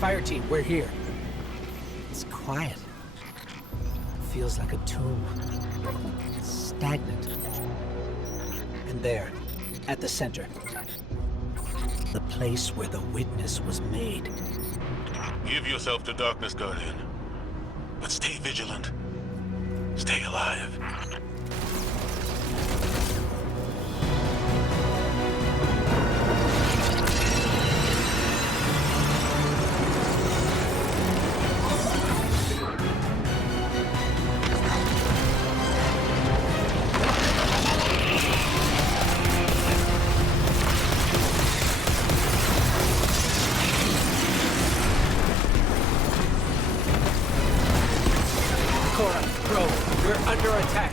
Fire team, we're here. It's quiet. Feels like a tomb. Stagnant. And there, at the center, the place where the witness was made. Give yourself to darkness, Guardian. But stay vigilant. Stay alive. Ikora, bro, we're under attack.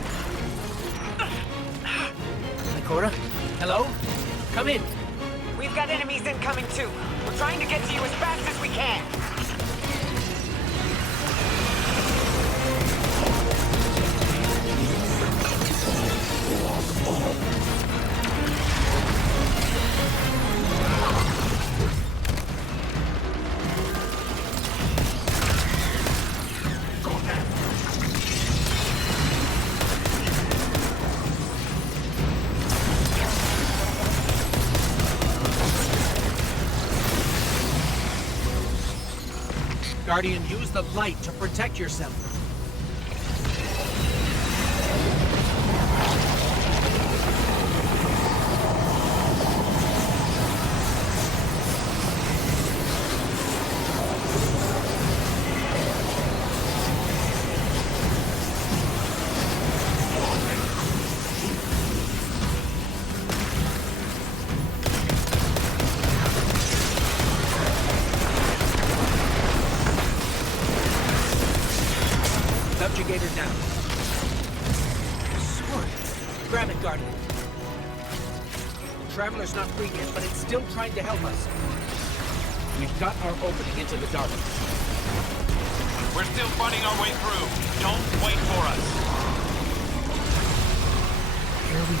Ikora? Hello? Come in. We've got enemies incoming too. We're trying to get to you as fast as we can. Guardian, use the light to protect yourself. Subjugator down. Sword. Grab it, Guardian. The Traveler's not free yet, but it's still trying to help us. We've got our opening into the darkness. We're still fighting our way through. Don't wait for us. Here we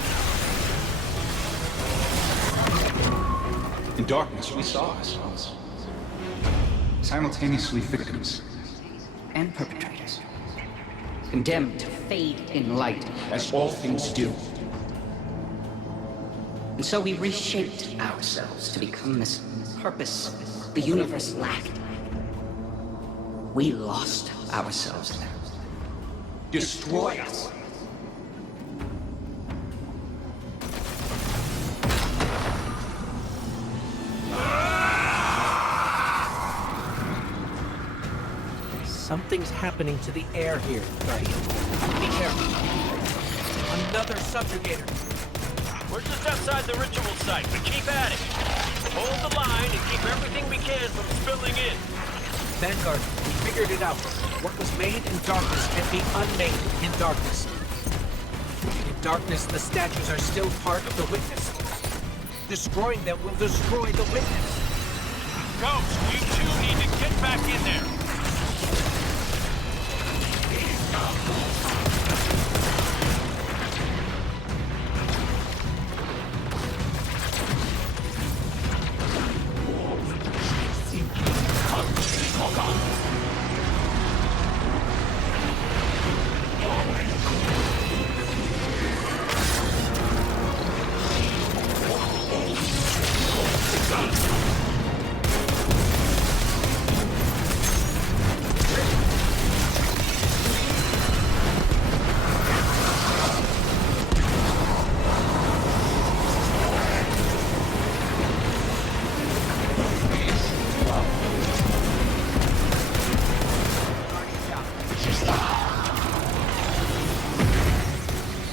go. In darkness, we saw ourselves. Simultaneously victims and perpetrators, condemned to fade in light, as all things do. and so we reshaped ourselves to become this purpose the universe lacked. We lost ourselves there. Destroy us. Something's happening to the air here, Guardian. Be careful. Another subjugator. We're just outside the ritual site, but keep at it. Hold the line and keep everything we can from spilling in. Vanguard, we figured it out. What was made in darkness can be unmade in darkness. In darkness, the statues are still part of the witness. Destroying them will destroy the witness. Ghost, you two need to get back in there.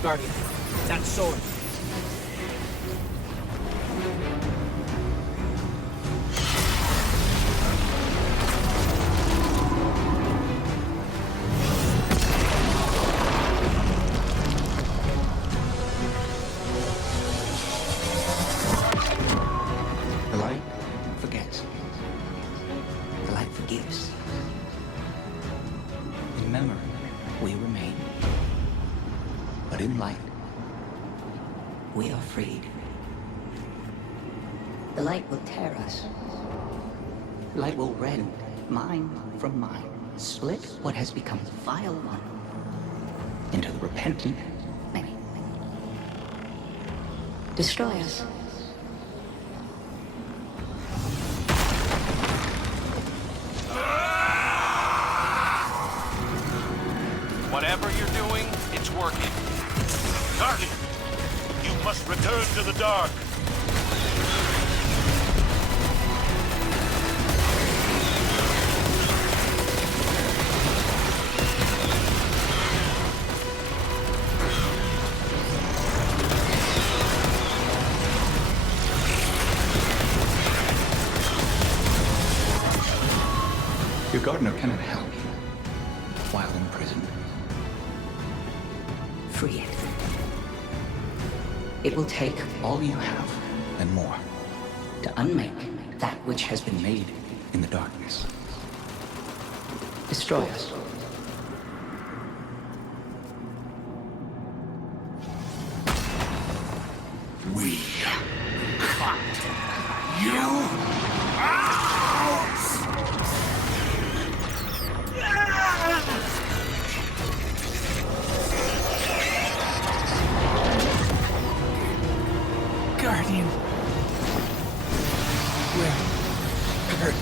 Guardian, that sword. The light forgets. The light forgives. In memory, we remain. But in light, we are freed. The light will tear us, Light will rend mine from mine, split what has become the vile one into the repentant many. Destroy us. Whatever you're doing, it's working. Guardian, you must return to the dark. Your gardener cannot help you while in prison. Free it. It will take all you have And more. to unmake that which has been made. In the darkness. Destroy us. We cut you Guardian. We're hurt.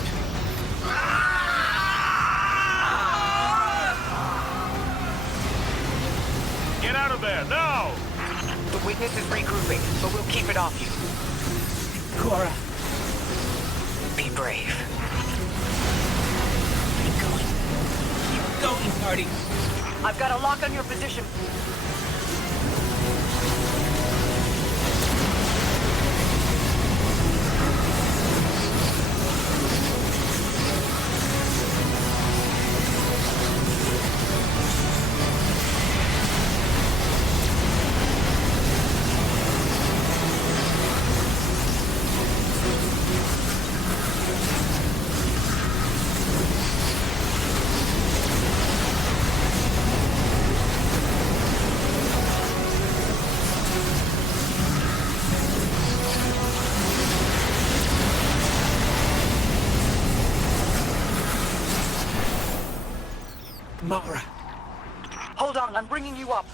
Get out of there, now! The witness is regrouping, but we'll keep it off you. Cora. Be brave. Keep going. Keep going, Hardy. I've got a lock on your position. Mara. Hold on, I'm bringing you up.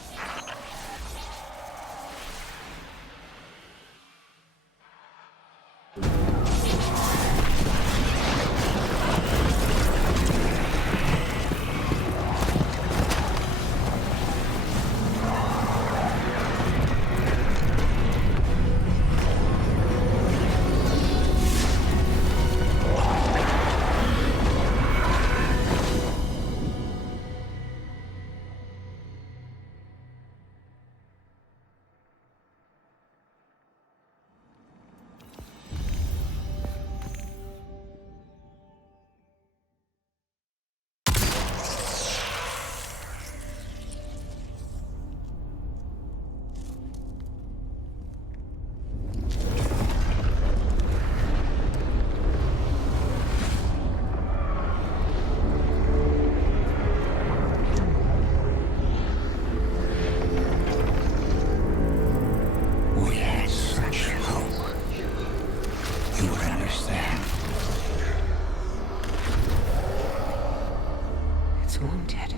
We had such hope. You would understand. It's wounded.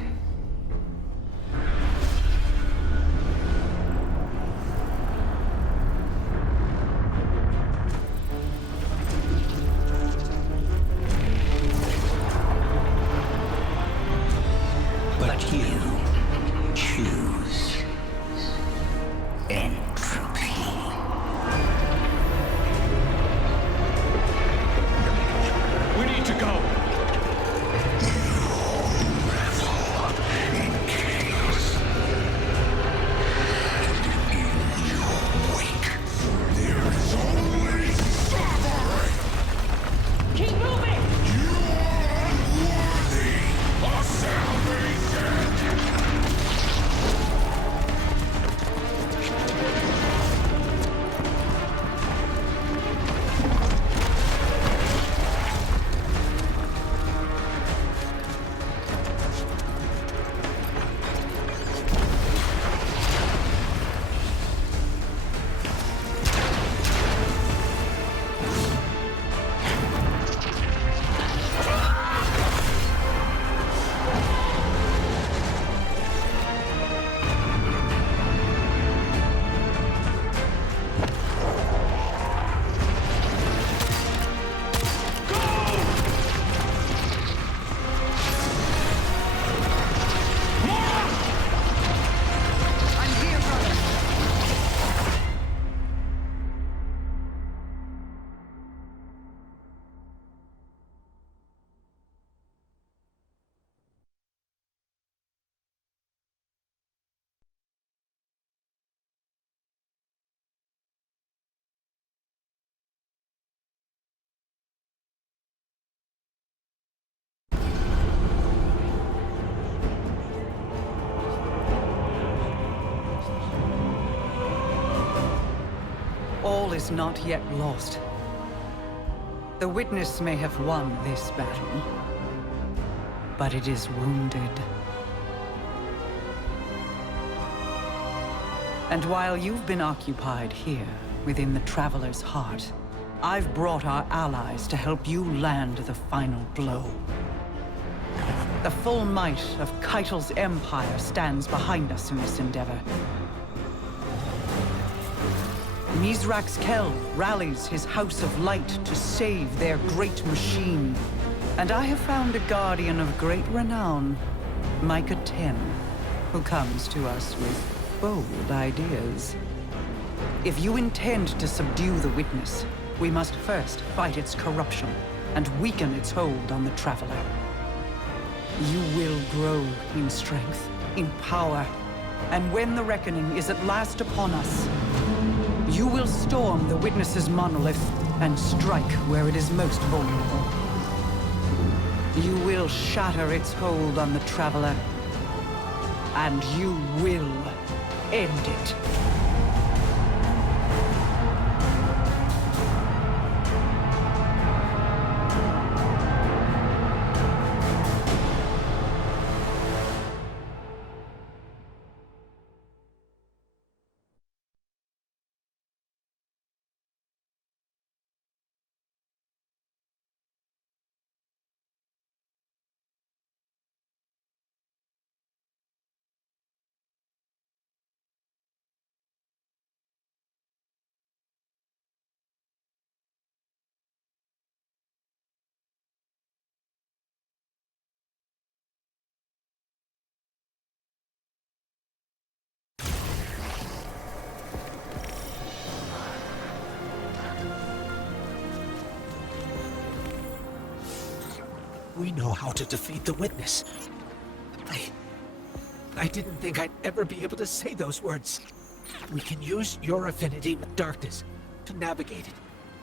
But you choose entropy. We need to go. is not yet lost. The Witness may have won this battle, but it is wounded. And while you've been occupied here, within the Traveler's heart, I've brought our allies to help you land the final blow. The full might of Keitel's empire stands behind us in this endeavor. Mizrax Kel rallies his House of Light to save their great machine. And I have found a guardian of great renown, Micah 10, who comes to us with bold ideas. If you intend to subdue the Witness, we must first fight its corruption and weaken its hold on the Traveler. You will grow in strength, in power, and when the reckoning is at last upon us, you will storm the Witness's monolith and strike where it is most vulnerable. You will shatter its hold on the Traveler, and you will end it. We know how to defeat the Witness. I didn't think I'd ever be able to say those words. We can use your affinity with darkness to navigate it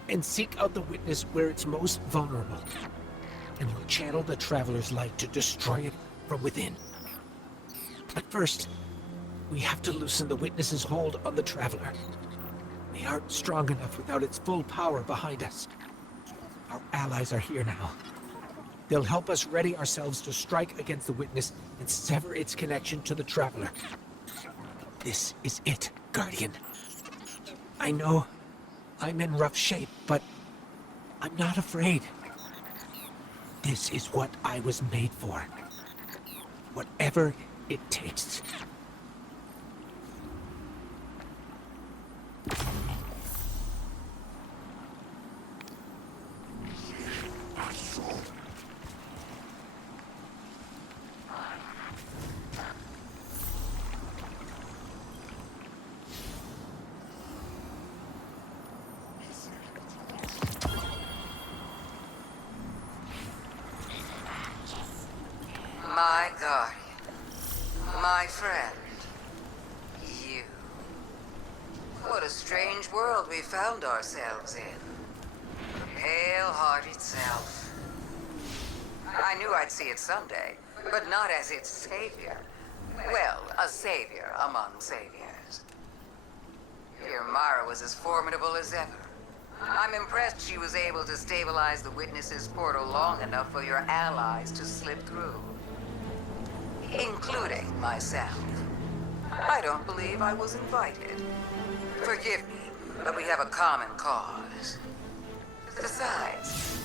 and seek out the Witness where it's most vulnerable. And we'll channel the Traveler's light to destroy it from within. But first, we have to loosen the Witness's hold on the Traveler. We aren't strong enough without its full power behind us. Our allies are here now. They'll help us ready ourselves to strike against the Witness and sever its connection to the Traveler. This is it, Guardian. I know I'm in rough shape, but I'm not afraid. This is what I was made for. Whatever it takes. My guardian. My friend. You. What a strange world we found ourselves in. The Pale Heart itself. I knew I'd see it someday, but not as its savior. Well, a savior among saviors. Your Mara was as formidable as ever. I'm impressed she was able to stabilize the Witness's portal long enough for your allies to slip through. Including myself. I don't believe I was invited. Forgive me, but we have a common cause. Besides,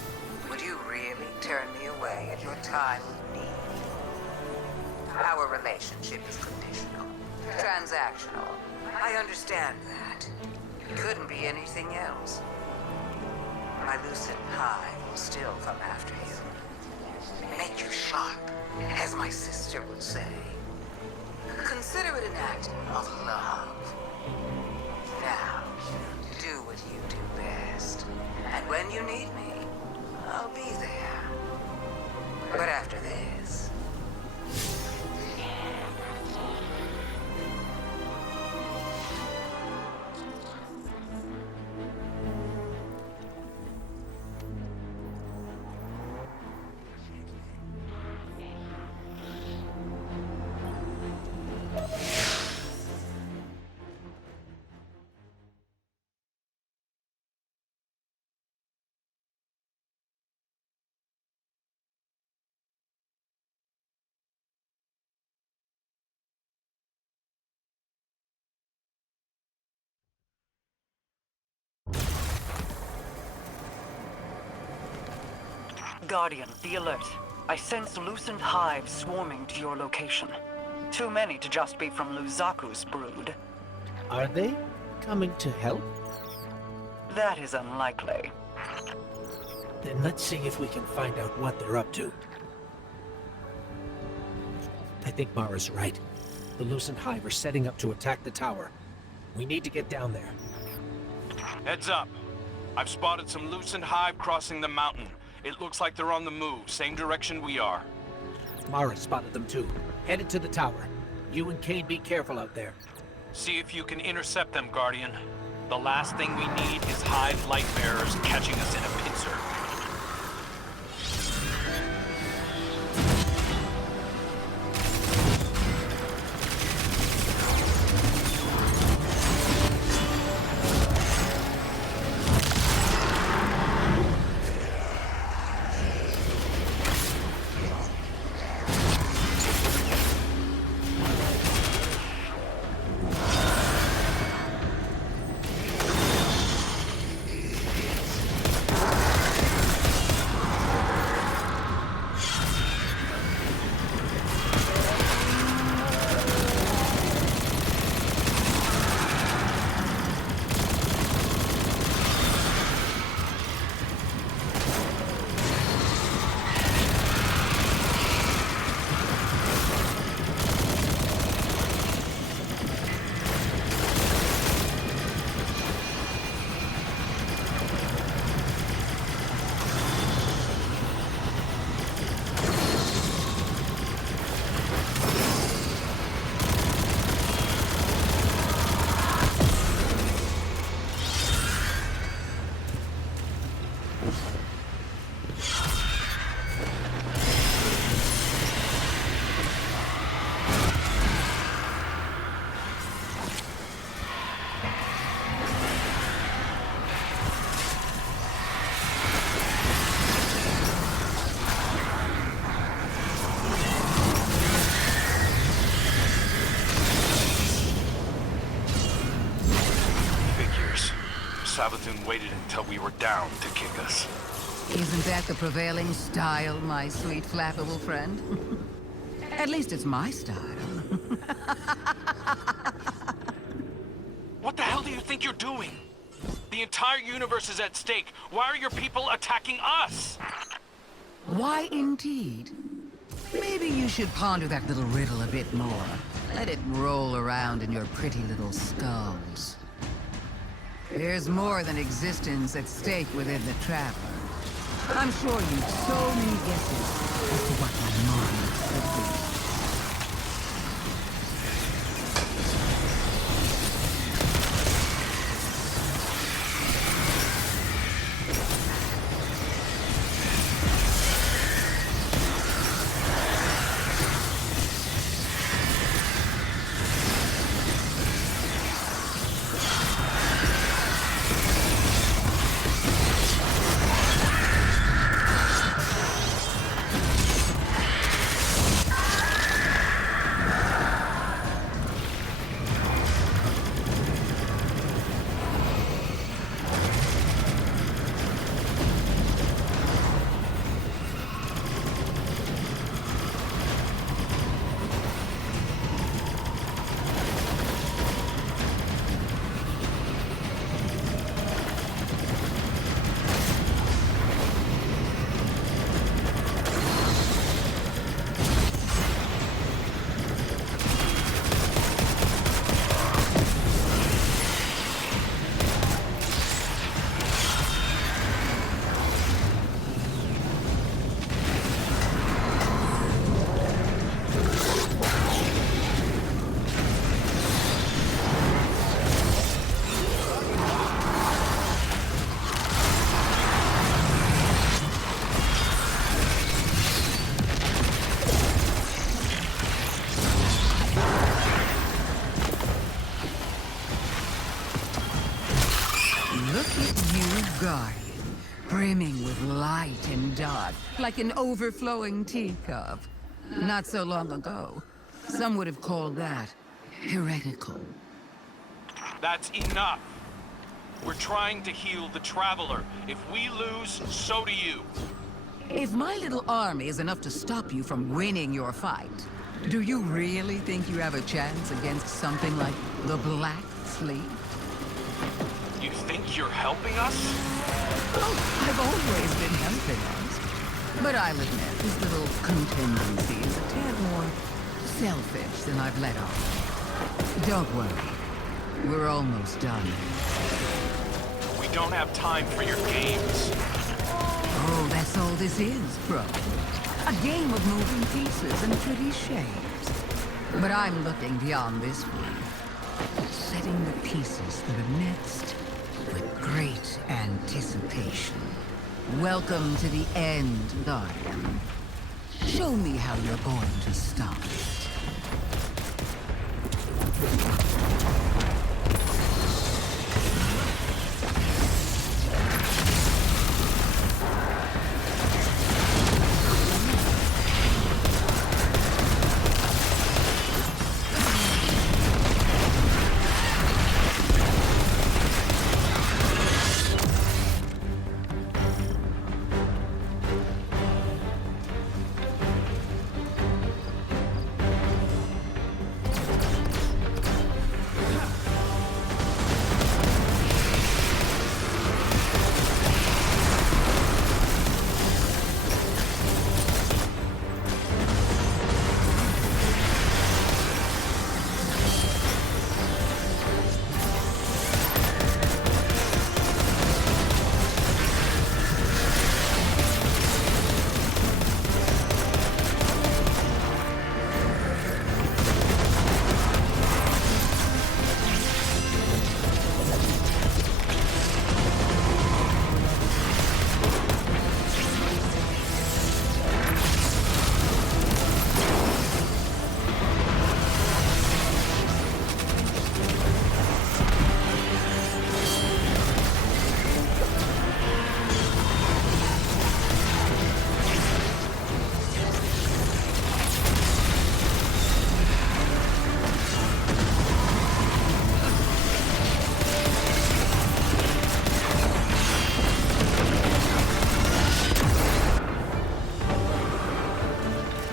would you really turn me away at your time of need? Our relationship is conditional, transactional. I understand that. It couldn't be anything else. My Lucid Hive will still come after you. Make you sharp, as my sister would say. Consider it an act of love. Now, do what you do best. And when you need me, I'll be there. But after this... Guardian, be alert. I sense loosened hives swarming to your location. Too many to just be from Luzaku's brood. Are they coming to help? That is unlikely. Then let's see if we can find out what they're up to. I think Mara's right. The Lucent Hive are setting up to attack the tower. We need to get down there. Heads up. I've spotted some Lucent Hive crossing the mountain. It looks like they're on the move, same direction we are. Mara spotted them too. Headed to the tower. You and Kane be careful out there. See if you can intercept them, Guardian. The last thing we need is Hive Lightbearers catching us in a pincer. Savathun waited until we were down to kick us. Isn't that the prevailing style, my sweet flappable friend? At least it's my style. What the hell do you think you're doing? The entire universe is at stake. Why are your people attacking us? Why indeed? Maybe you should ponder that little riddle a bit more. Let it roll around in your pretty little skulls. There's more than existence at stake within the Traveler. I'm sure you've so many guesses as to what my motive could be. Guardian, brimming with light and dark, like an overflowing teacup. Not so long ago, some would have called that heretical. That's enough. We're trying to heal the Traveler. If we lose, so do you. If my little army is enough to stop you from winning your fight, do you really think you have a chance against something like the Black Fleet? You think you're helping us? Oh, I've always been helping us. But I'll admit, this little contingency is a tad more selfish than I've let on. Don't worry. We're almost done. We don't have time for your games. Oh, that's all this is, bro. A game of moving pieces and pretty shapes. But I'm looking beyond this one. Setting the pieces for the next with great anticipation. Welcome to the end, Guardian. Show me how you're going to stop it.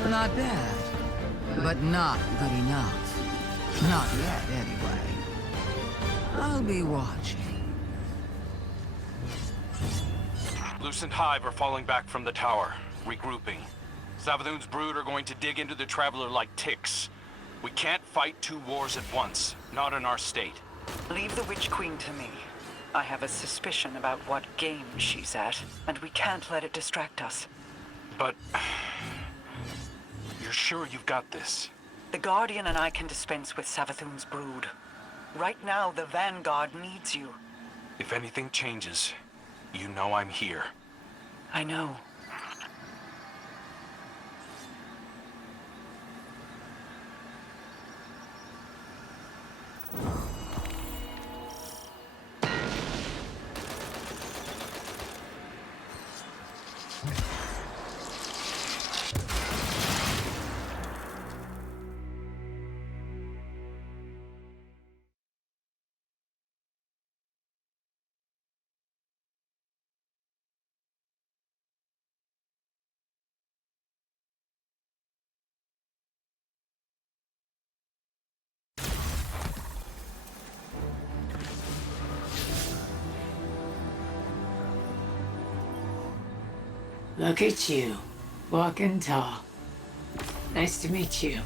Not bad, but not good enough. Not yet, anyway. I'll be watching. Lucent Hive are falling back from the tower, regrouping. Savathun's brood are going to dig into the Traveler like ticks. We can't fight two wars at once, not in our state. Leave the Witch Queen to me. I have a suspicion about what game she's at, and we can't let it distract us. But... you're sure you've got this? The Guardian and I can dispense with Savathun's brood. Right now, the Vanguard needs you. If anything changes, you know I'm here. I know. Look at you, walking tall. Nice to meet you.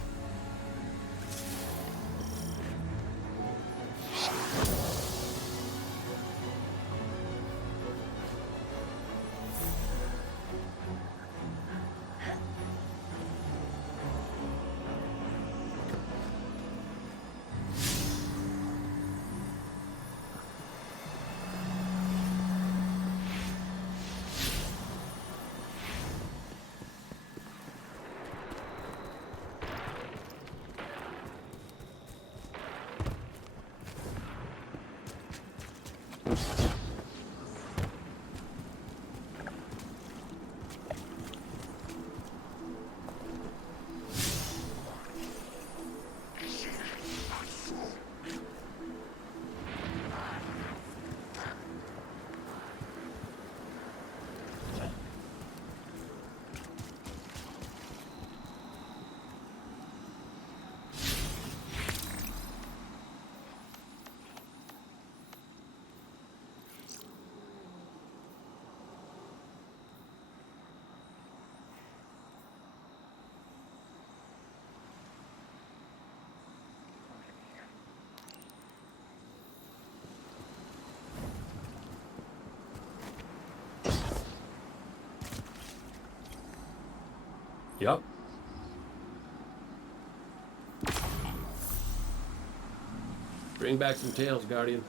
Yup. Bring back some tails, Guardian.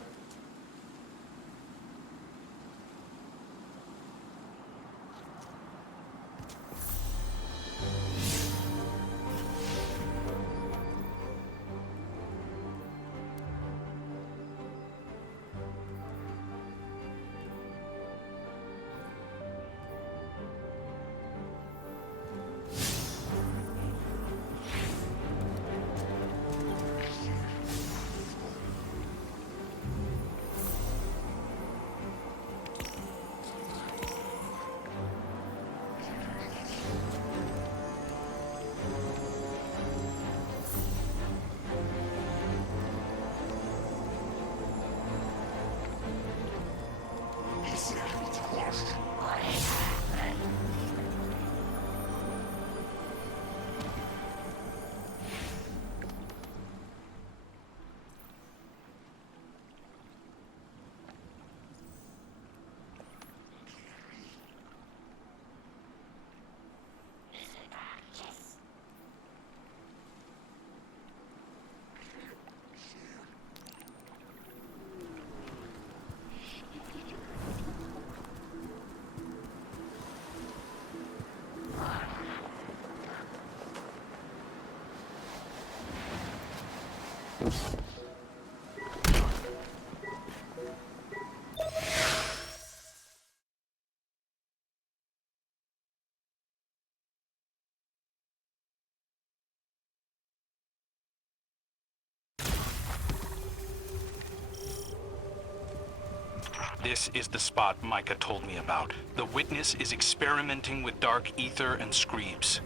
This is the spot Micah told me about. The Witness is experimenting with dark ether and screeds.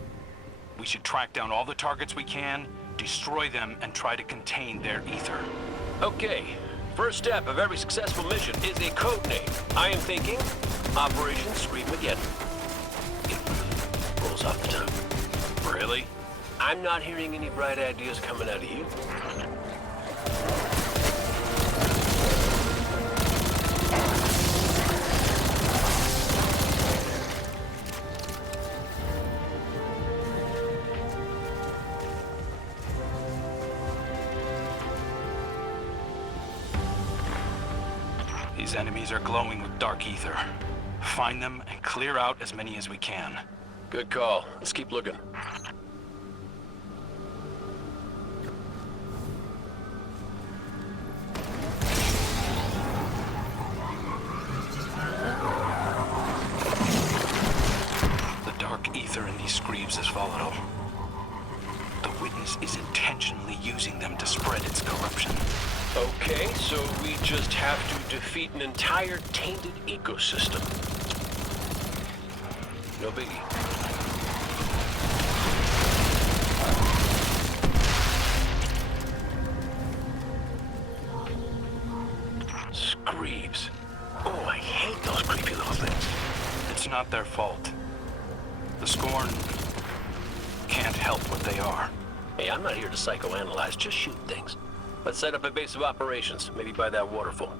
We should track down all the targets we can, destroy them, and try to contain their ether. Okay, first step of every successful mission is a code name. I am thinking Operation Screamageddon. It rolls off the tongue. Really? I'm not hearing any bright ideas coming out of you. These enemies are glowing with dark ether. Find them and clear out as many as we can. Good call. Let's keep looking. The dark ether in these screeds is volatile. The Witness is intentionally using them to spread its corruption. Okay, so we just have to defeat an entire tainted ecosystem. No biggie. Screeves. Oh, I hate those creepy little things. It's not their fault. The Scorn can't help what they are. Hey, I'm not here to psychoanalyze, just shoot things. Let's set up a base of operations, maybe by that waterfall.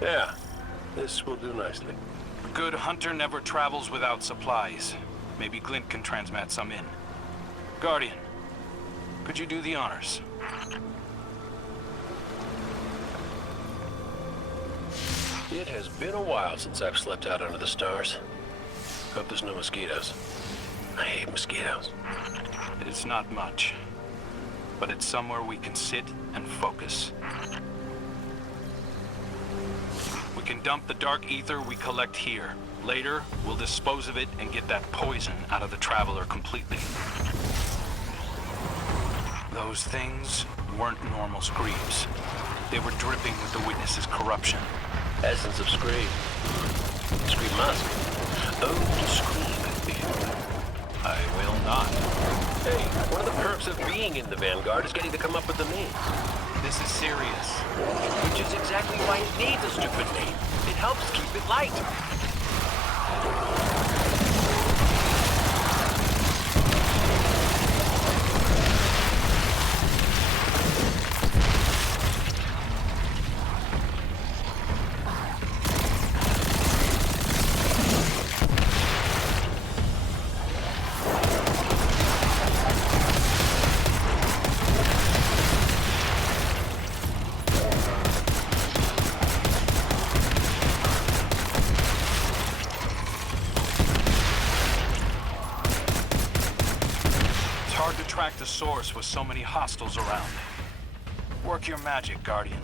Yeah, this will do nicely. A good hunter never travels without supplies. Maybe Glint can transmat some in. Guardian, could you do the honors? It has been a while since I've slept out under the stars. Hope there's no mosquitoes. I hate mosquitoes. It's not much, but it's somewhere we can sit and focus. We can dump the dark ether we collect here. Later, we'll dispose of it and get that poison out of the Traveler completely. Those things weren't normal screams. They were dripping with the Witness's corruption. Essence of Scream. Scream Musk. Oh, to Scream, if you will. I will not. Hey, one of the perks of being in the Vanguard is getting to come up with the name. This is serious. Which is exactly why it needs a stupid name. It helps keep it light. track the source with so many hostiles around. Work your magic, Guardian.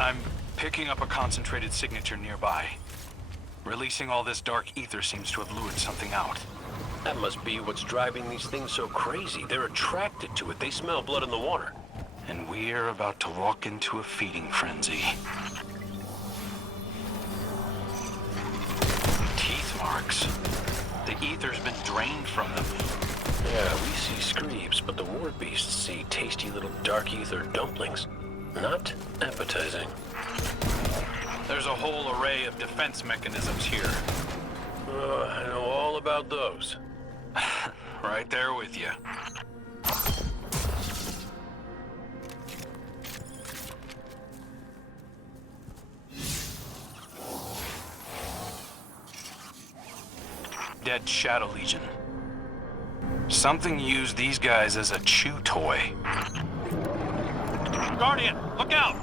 I'm picking up a concentrated signature nearby. Releasing all this dark ether seems to have lured something out. That must be what's driving these things so crazy. They're attracted to it. They smell blood in the water. And we're about to walk into a feeding frenzy. Teeth marks. The ether's been drained from them. Yeah, we see screeps, but the war beasts see tasty little dark ether dumplings. Not appetizing. There's a whole array of defense mechanisms here. I know all about those. Right there with you. Dead Shadow Legion. Something used these guys as a chew toy. Guardian, look out!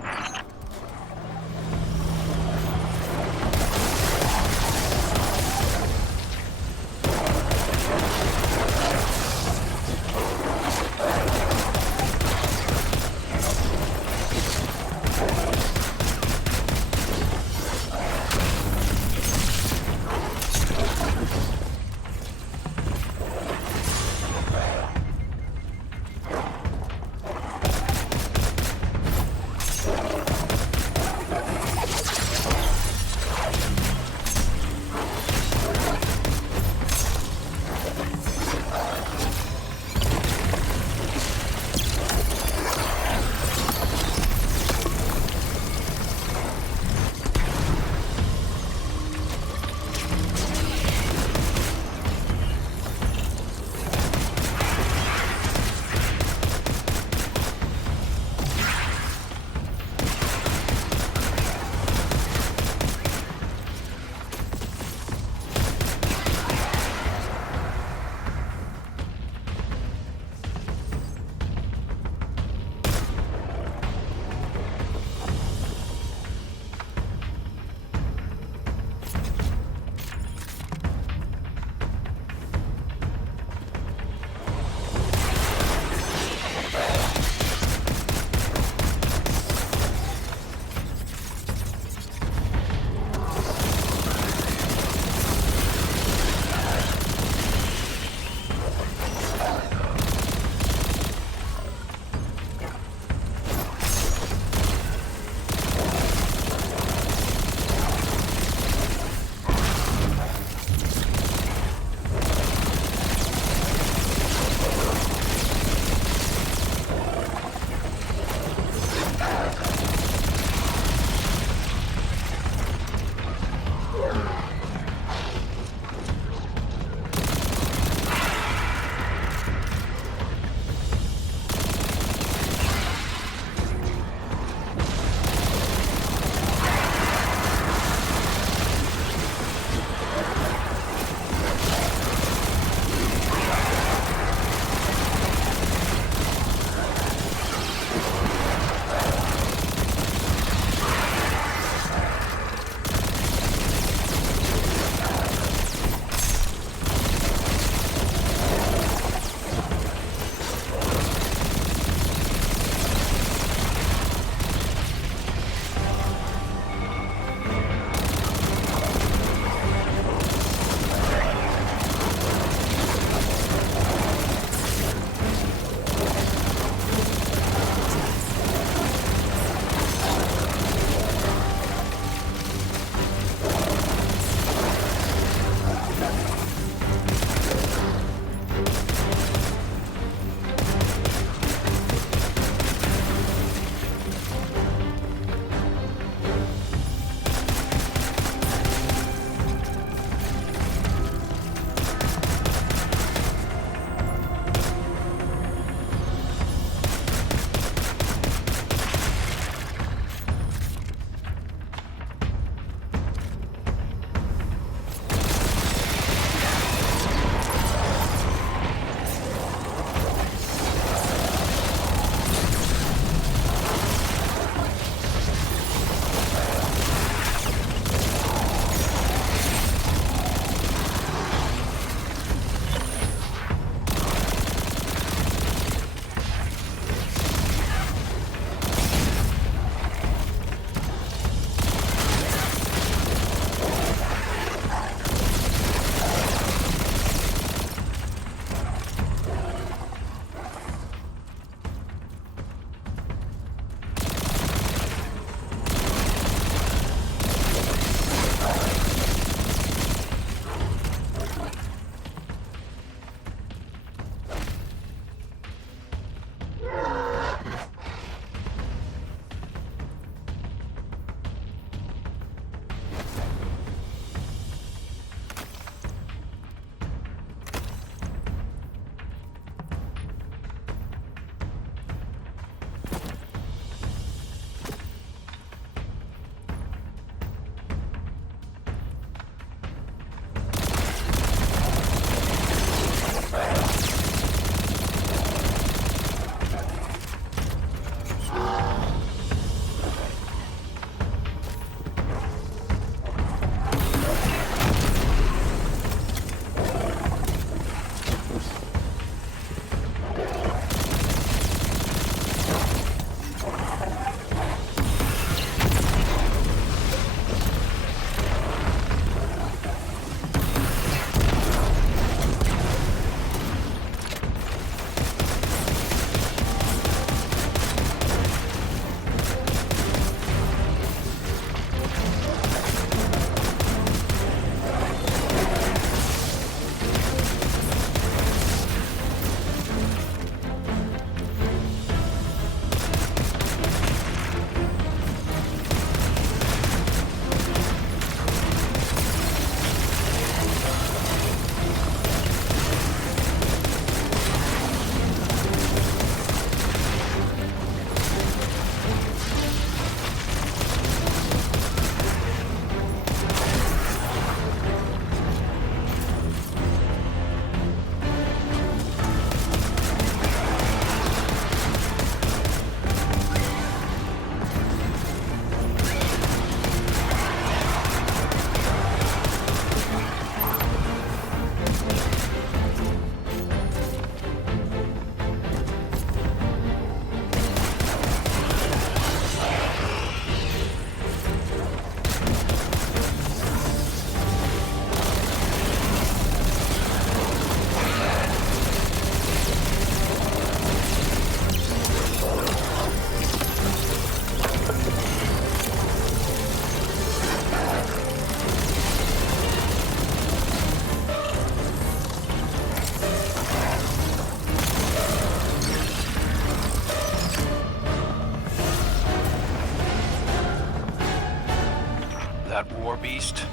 beast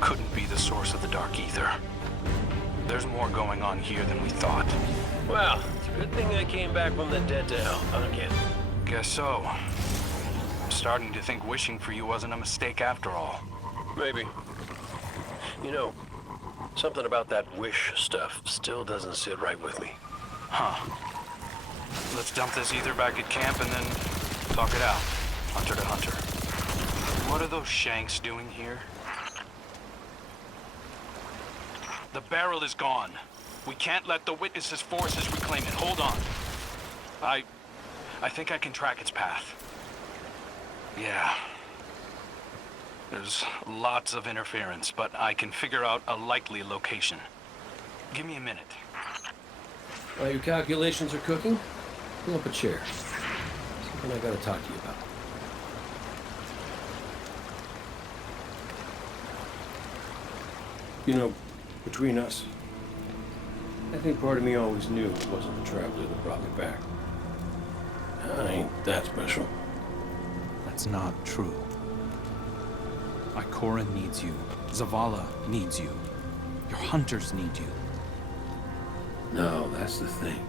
couldn't be the source of the Dark Ether. There's more going on here than we thought. Well, it's a good thing I came back from the dead to hell, huh, kid? Guess so. I'm starting to think wishing for you wasn't a mistake after all. Maybe. You know, something about that wish stuff still doesn't sit right with me. Huh. Let's dump this ether back at camp and then talk it out, hunter to hunter. What are those Shanks doing here? The barrel is gone. We can't let the Witness's forces reclaim it. Hold on. I think I can track its path. Yeah. There's lots of interference, but I can figure out a likely location. Give me a minute. While your calculations are cooking, pull up a chair. Something I gotta talk to you about. You know, between us, I think part of me always knew it wasn't the Traveler that brought me back. I ain't that special. That's not true. Ikora needs you. Zavala needs you. Your hunters need you. No, that's the thing.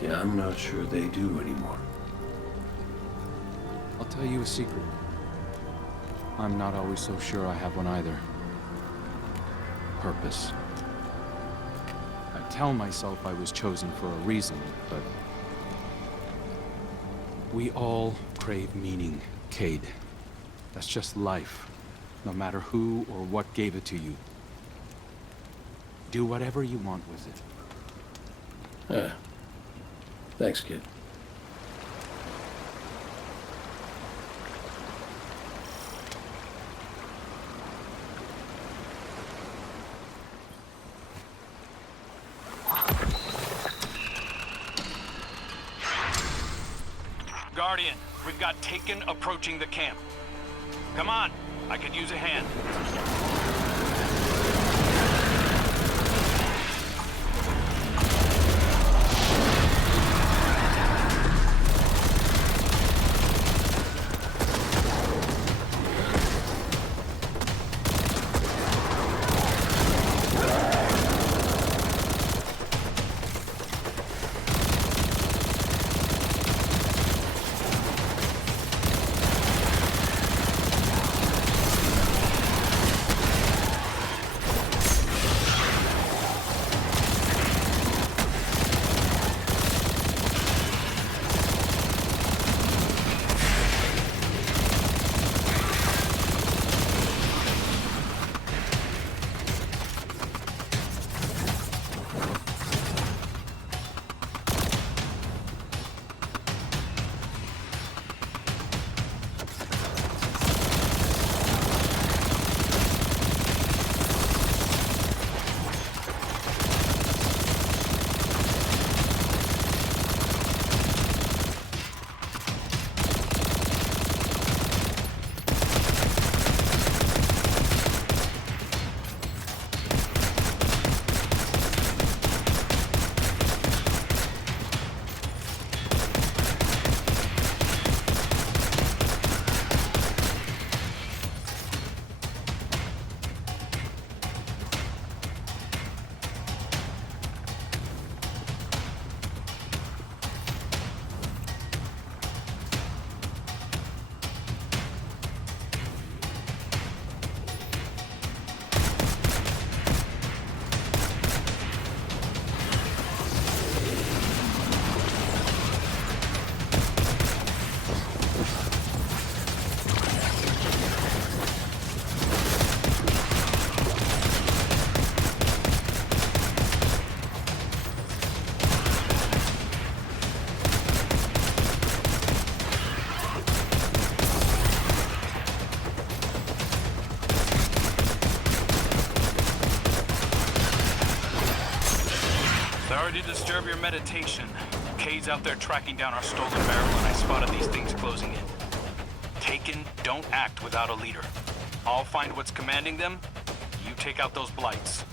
See, I'm not sure they do anymore. I'll tell you a secret. I'm not always so sure I have one either. Purpose. I tell myself I was chosen for a reason, but... we all crave meaning, Cayde. That's just life, no matter who or what gave it to you. Do whatever you want with it. Yeah. Thanks, kid. Guardian, we've got Taken approaching the camp. Come on, I could use a hand. Sorry to disturb your meditation. Cayde's out there tracking down our stolen barrel, and I spotted these things closing in. Taken, don't act without a leader. I'll find what's commanding them. You take out those blights.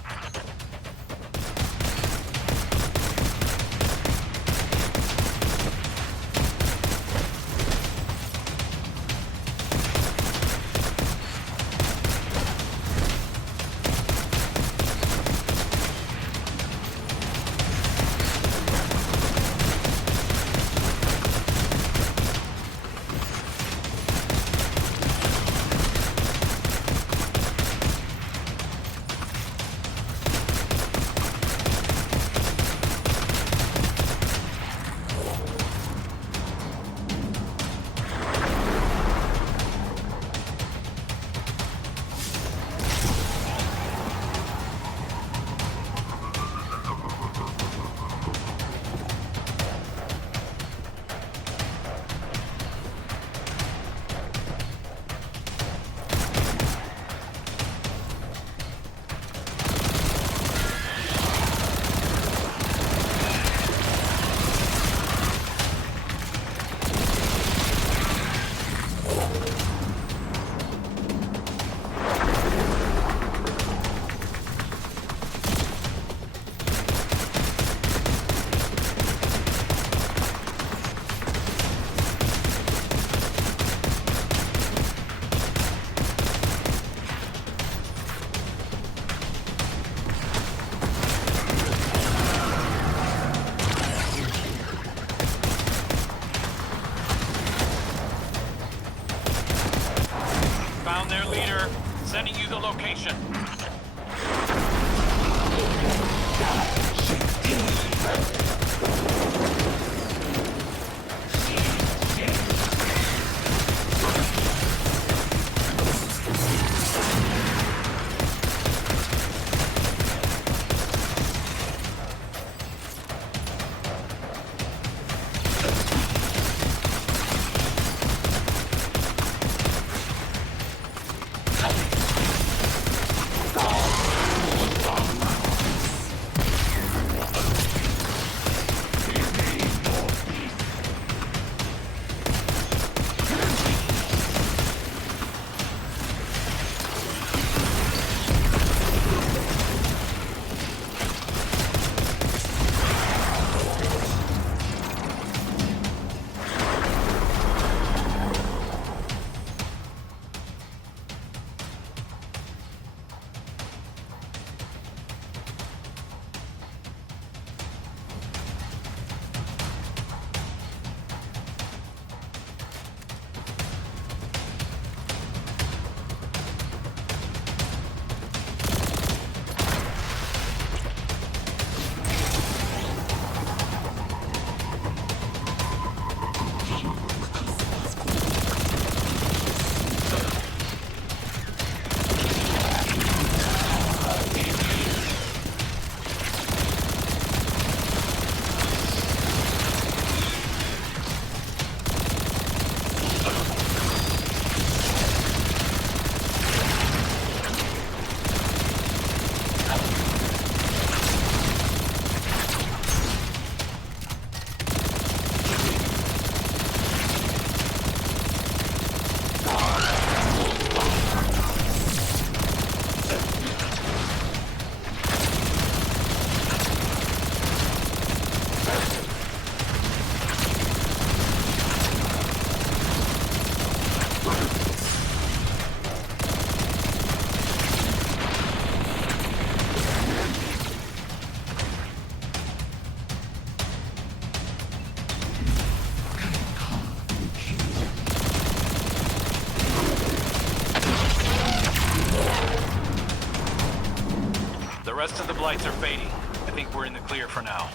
The rest of the blights are fading. I think we're in the clear for now.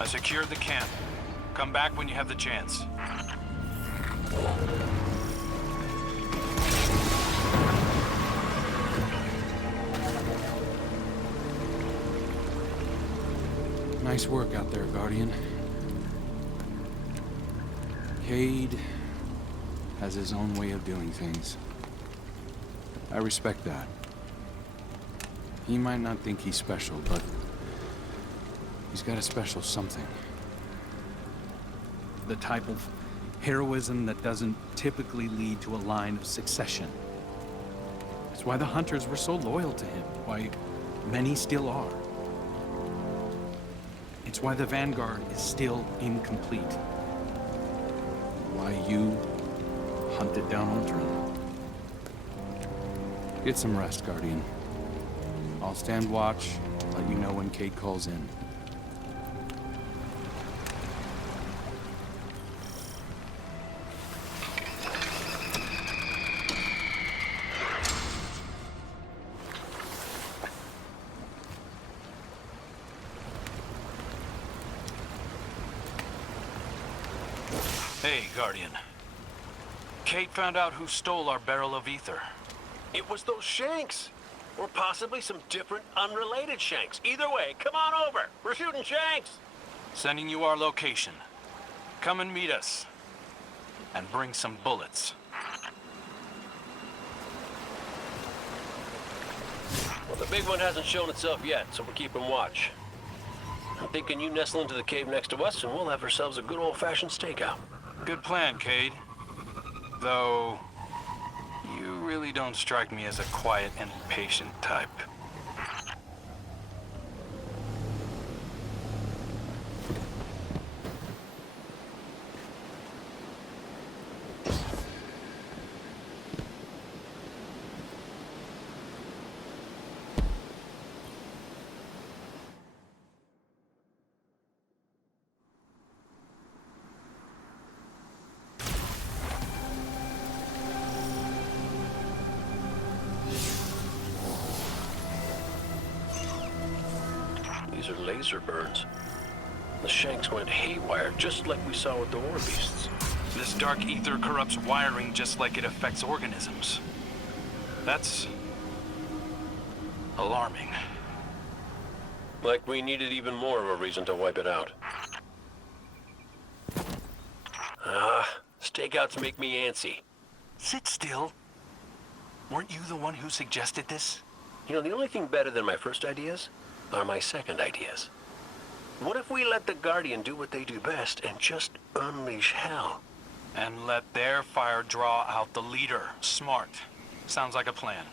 I secured the camp. Come back when you have the chance. Nice work out there, Guardian. Cade has his own way of doing things. I respect that. He might not think he's special, but he's got a special something. The type of heroism that doesn't typically lead to a line of succession. It's why the Hunters were so loyal to him, why many still are. It's why the Vanguard is still incomplete. Why you hunted down Ultron. Get some rest, Guardian. I'll stand watch, let you know when Cade calls in. Hey, Guardian. Cade found out who stole our barrel of ether. It was those Shanks! Or possibly some different, unrelated Shanks. Either way, come on over. We're shooting Shanks. Sending you our location. Come and meet us. And bring some bullets. Well, the big one hasn't shown itself yet, so we're keeping watch. I'm thinking you nestle into the cave next to us, and we'll have ourselves a good old-fashioned stakeout. Good plan, Cade. Though, you really don't strike me as a quiet and patient type. or laser burns. The shanks went haywire, just like we saw with the war beasts. This dark ether corrupts wiring just like it affects organisms. That's alarming. Like we needed even more of a reason to wipe it out. Stakeouts make me antsy. Sit still. Weren't you the one who suggested this? You know, the only thing better than my first ideas are my second ideas. What if we let the Guardian do what they do best and just unleash hell? And let their fire draw out the leader. Smart. Sounds like a plan.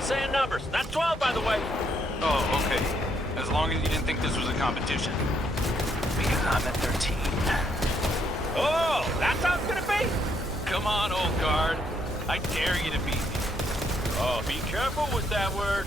Saying numbers. That's 12, by the way. Oh, okay. As long as you didn't think this was a competition. Because I'm at 13. Oh, that's how it's gonna be? Come on, old guard. I dare you to beat me. Oh, be careful with that word.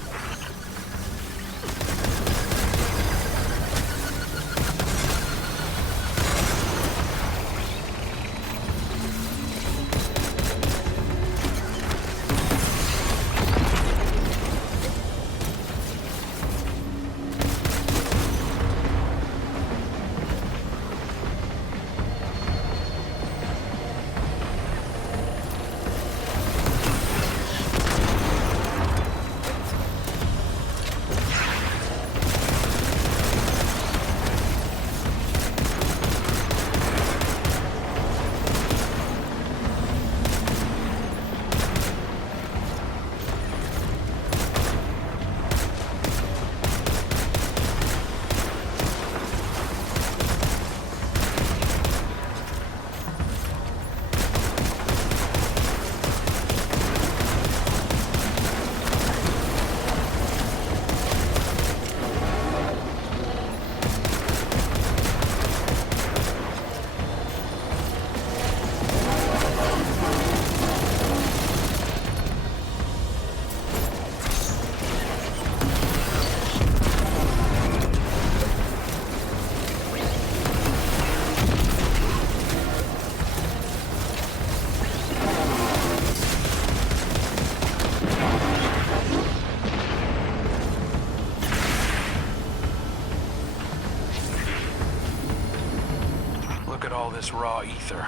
This raw ether.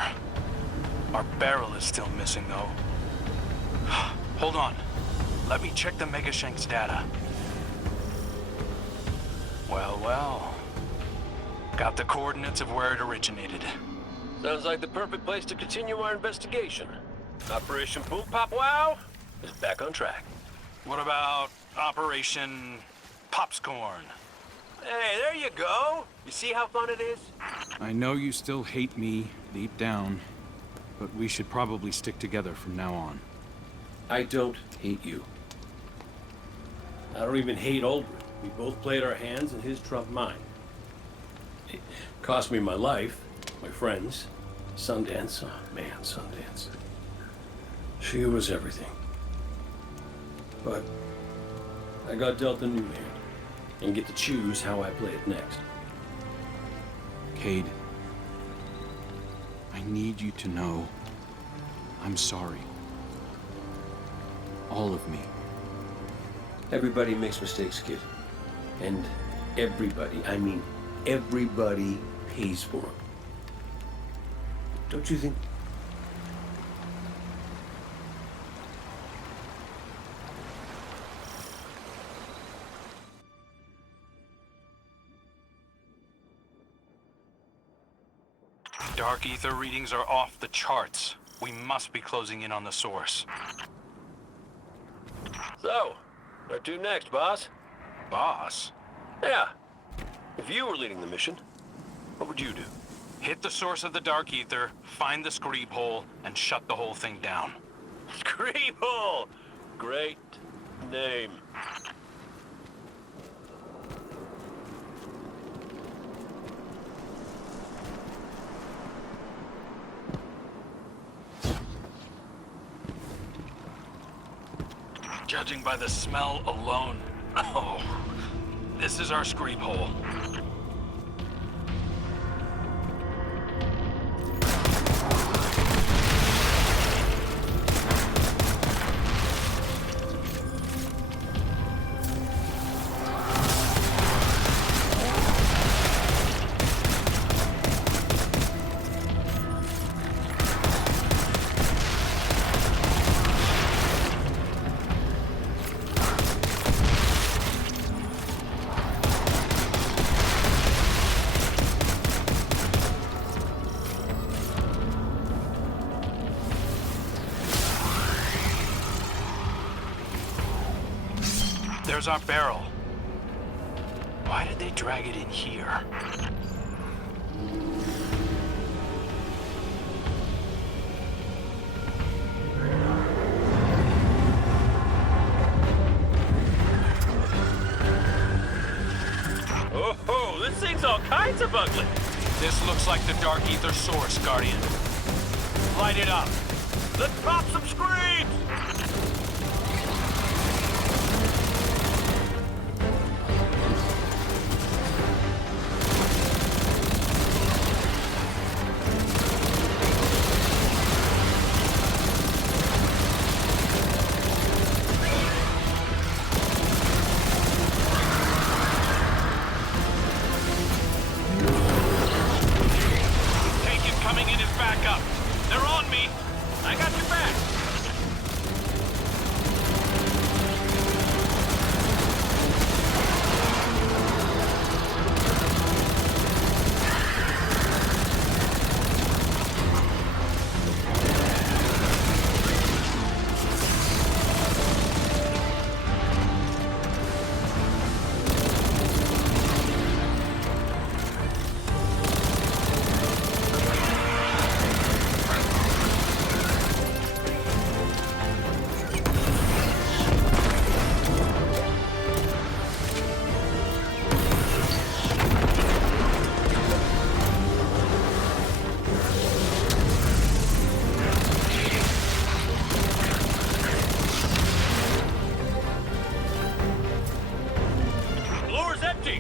Our barrel is still missing, though. Hold on. Let me check the Megashank's data. Well. Got the coordinates of where it originated. Sounds like the perfect place to continue our investigation. Operation Boom Pop Wow is back on track. What about Operation Popscorn? Hey, there you go. You see how fun it is? I know you still hate me deep down, but we should probably stick together from now on. I don't hate you. I don't even hate Aldrin. We both played our hands and his trumped mine. It cost me my life, my friends, Sundance. Oh man, Sundance. She was everything. But I got dealt a new hand and get to choose how I play it next. Cade, I need you to know I'm sorry. All of me. Everybody makes mistakes, kid. And everybody, I mean everybody, pays for them. Don't you think? Dark ether readings are off the charts. We must be closing in on the source. So, where to next, boss? Boss? Yeah. If you were leading the mission, what would you do? Hit the source of the dark ether, find the screeb hole, and shut the whole thing down. Screeb hole! Great name. Judging by the smell alone, oh, this is our screeb hole. There's our barrel. Why did they drag it in here? Oh, this thing's all kinds of ugly. This looks like the dark ether source, Guardian. Light it up. Let's pop some screens!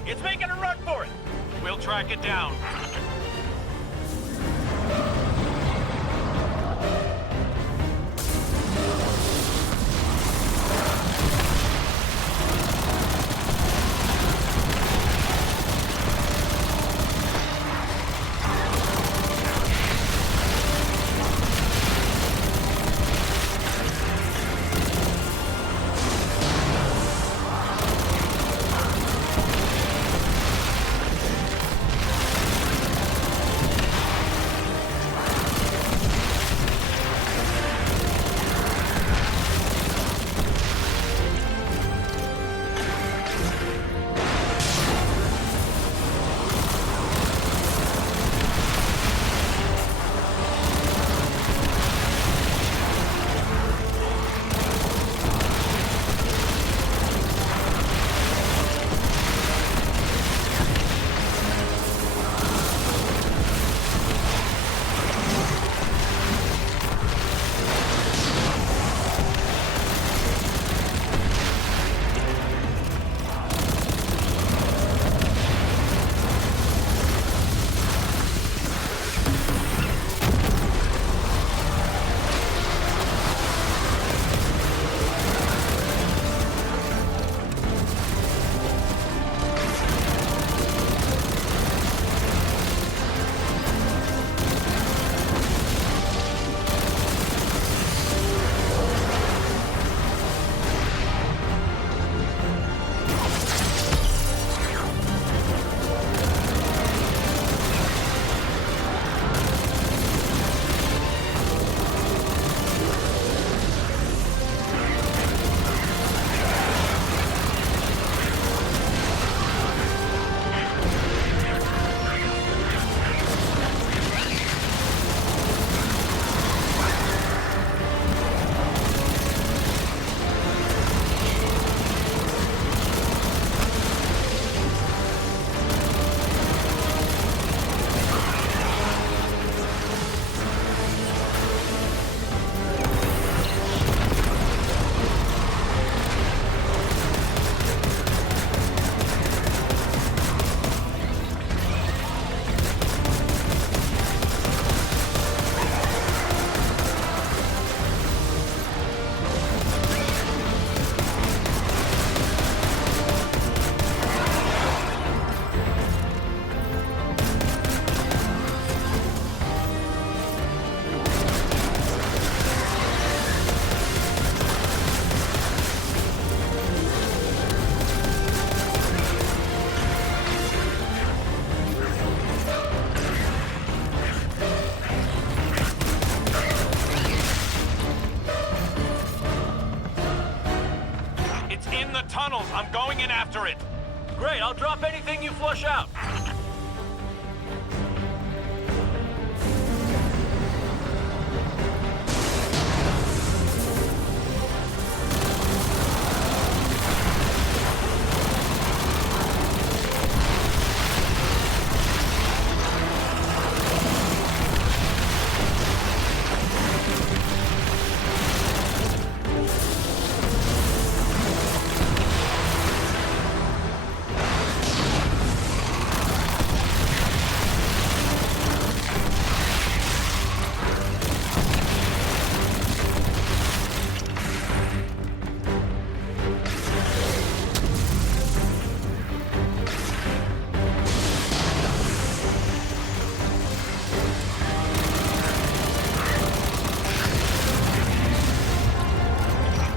It's making a run for it! We'll track it down. after it! Great, I'll drop anything you flush out.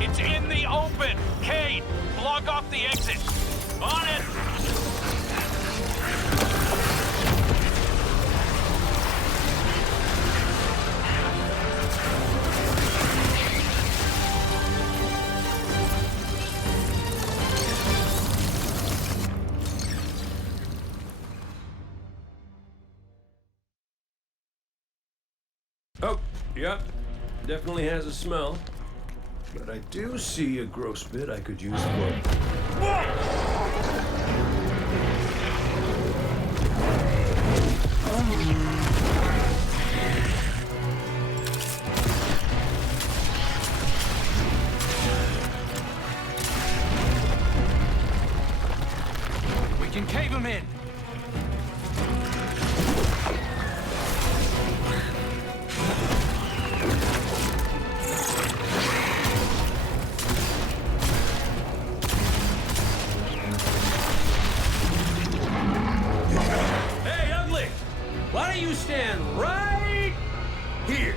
It's in the open! Cade, block off the exit! On it! Oh, yep. Definitely has a smell. But I do see a gross bit I could use for... We can cave him in! Hey, Ugly! Why don't you stand right here?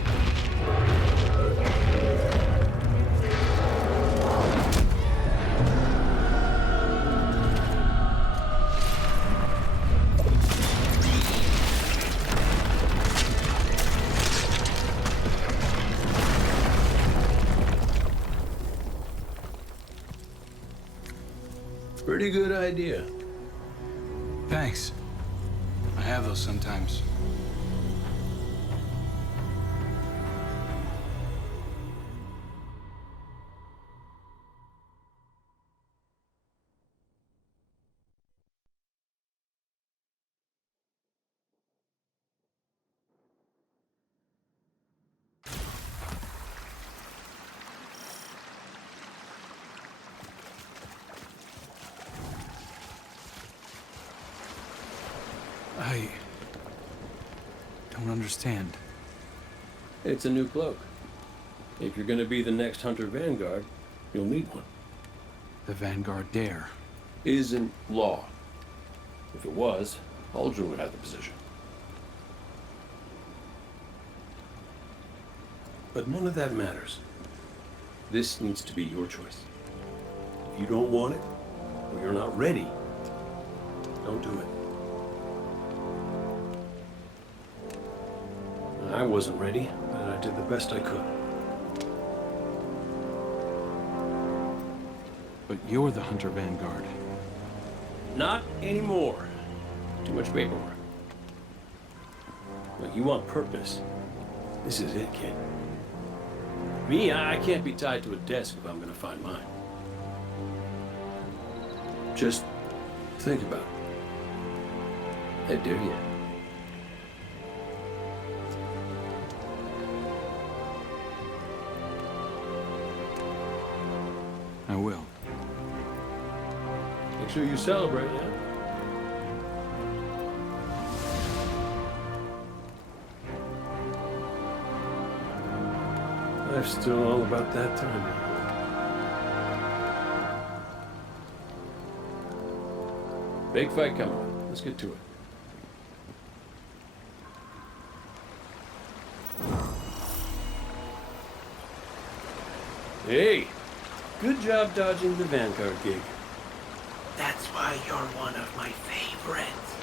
Pretty good idea. Thanks. I have those sometimes. I don't understand. It's a new cloak. If you're gonna be the next Hunter Vanguard, you'll need one. The Vanguard dare. Isn't law. If it was, Uldren would have the position. But none of that matters. This needs to be your choice. If you don't want it, or you're not ready, don't do it. I wasn't ready, but I did the best I could. But you're the Hunter Vanguard. Not anymore. Too much paperwork. Look, you want purpose. This is it, kid. Me, I can't be tied to a desk if I'm gonna find mine. Just think about it. I dare you. I will. Make sure you celebrate, yeah? Life's still all about that time. Big fight coming up. Let's get to it. Hey! Good job dodging the Vanguard gig. That's why you're one of my favorites.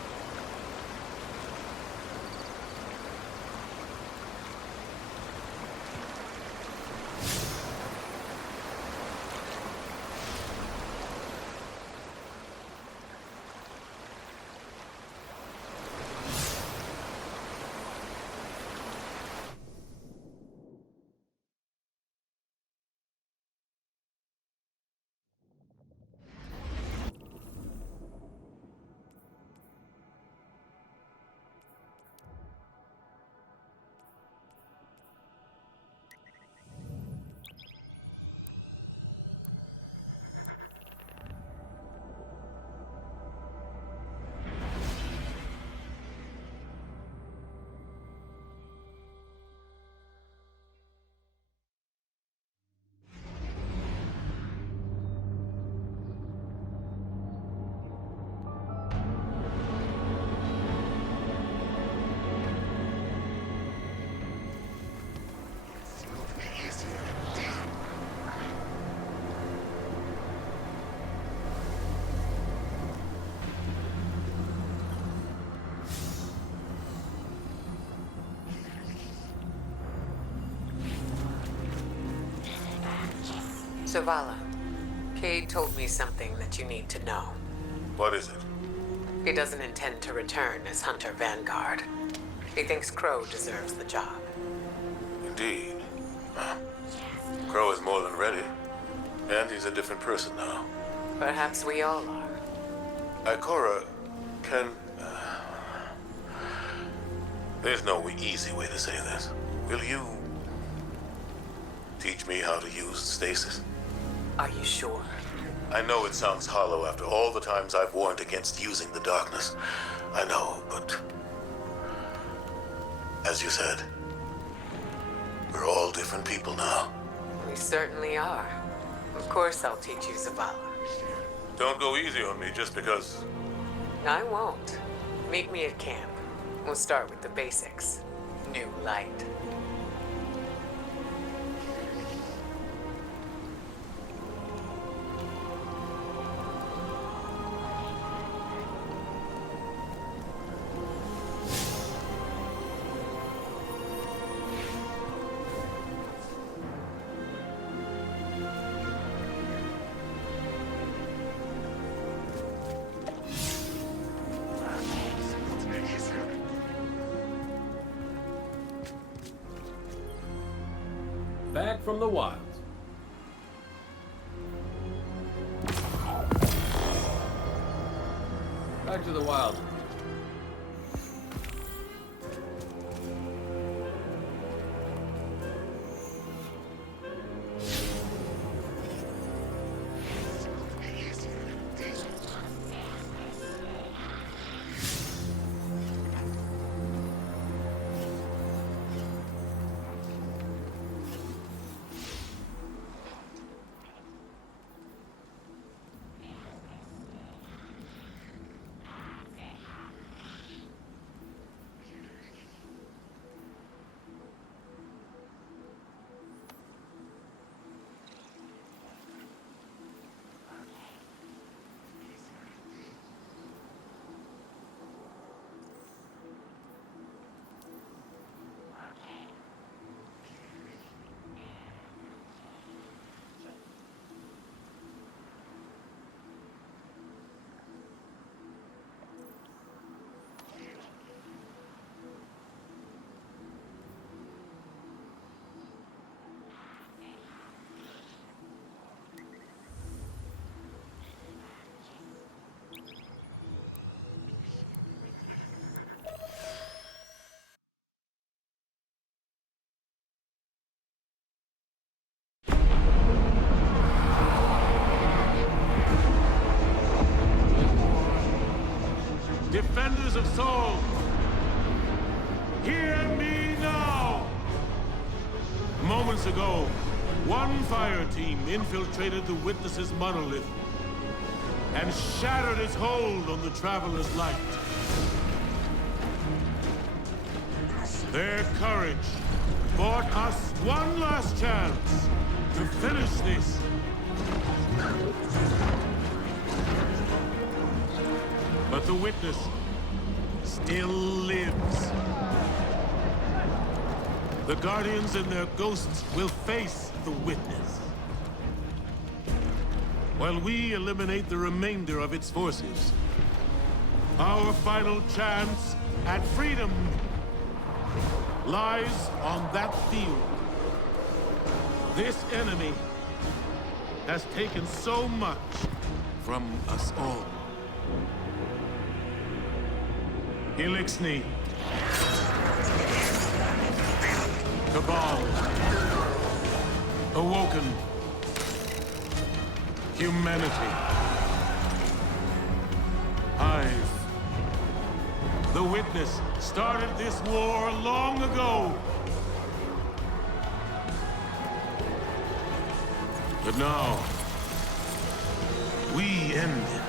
Zavala, Cade told me something that you need to know. What is it? He doesn't intend to return as Hunter Vanguard. He thinks Crow deserves the job. Indeed. Crow is more than ready. And he's a different person now. Perhaps we all are. Ikora can... There's no easy way to say this. Will you... teach me how to use stasis? Are you sure? I know it sounds hollow after all the times I've warned against using the darkness. I know, but... as you said, we're all different people now. We certainly are. Of course I'll teach you, Zavala. Don't go easy on me just because... I won't. Meet me at camp. We'll start with the basics. New light. Back from the wilds. Back to the wilds. Defenders of Sol, hear me now! Moments ago, one fire team infiltrated the Witness's monolith and shattered its hold on the Traveler's light. Their courage bought us one last chance to finish this. But the Witness still lives. The Guardians and their ghosts will face the Witness, while we eliminate the remainder of its forces. Our final chance at freedom lies on that field. This enemy has taken so much from us all. Elixni. Cabal. Awoken. Humanity. Hive. The Witness started this war long ago. But now, we end it.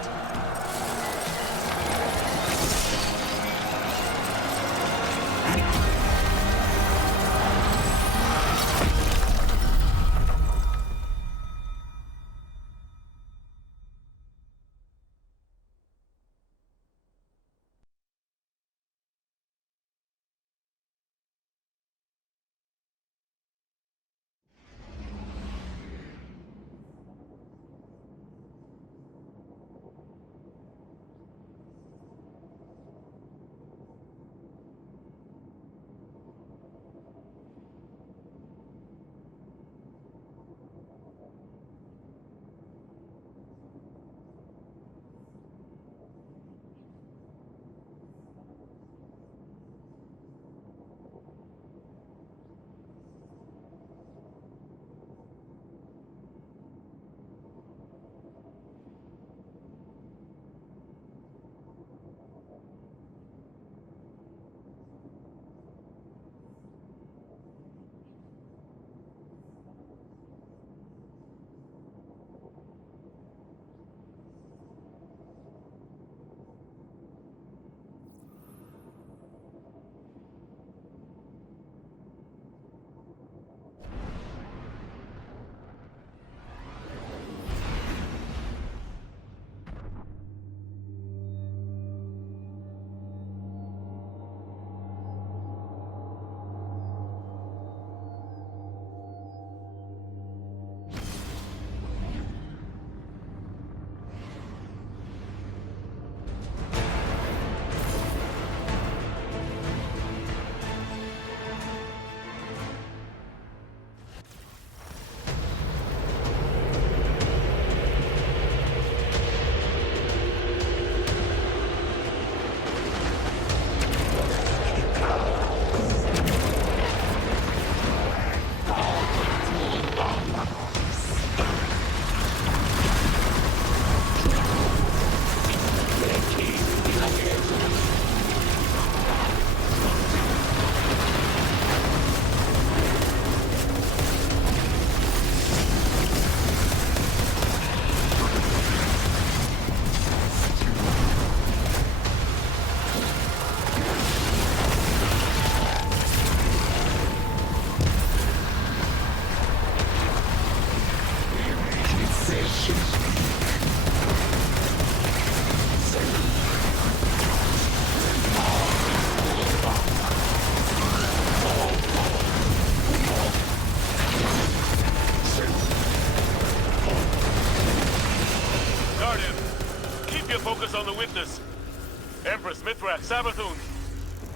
Mithrak, Savathun.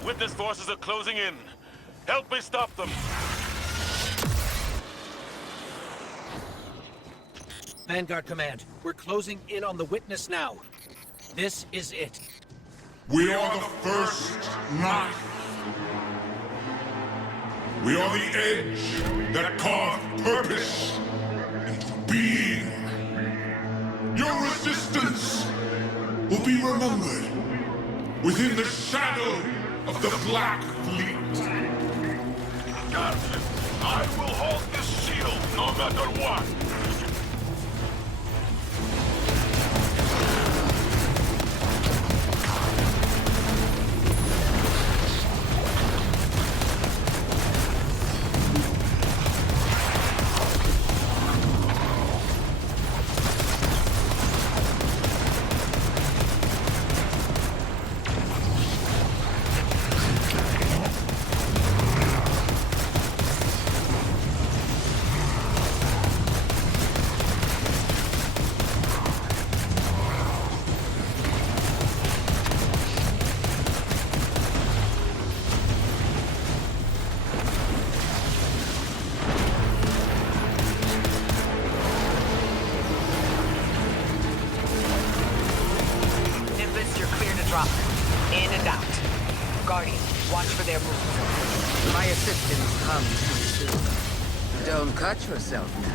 Witness forces are closing in. Help me stop them. Vanguard Command, we're closing in on the Witness now. This is it. We are the first knife. We are the edge that carved purpose into being. Your resistance will be remembered within the shadow of the Black Fleet. Captain, I will hold this shield no matter what. In and out. Guardian, watch for their moves. My assistance comes too soon. Don't cut yourself now.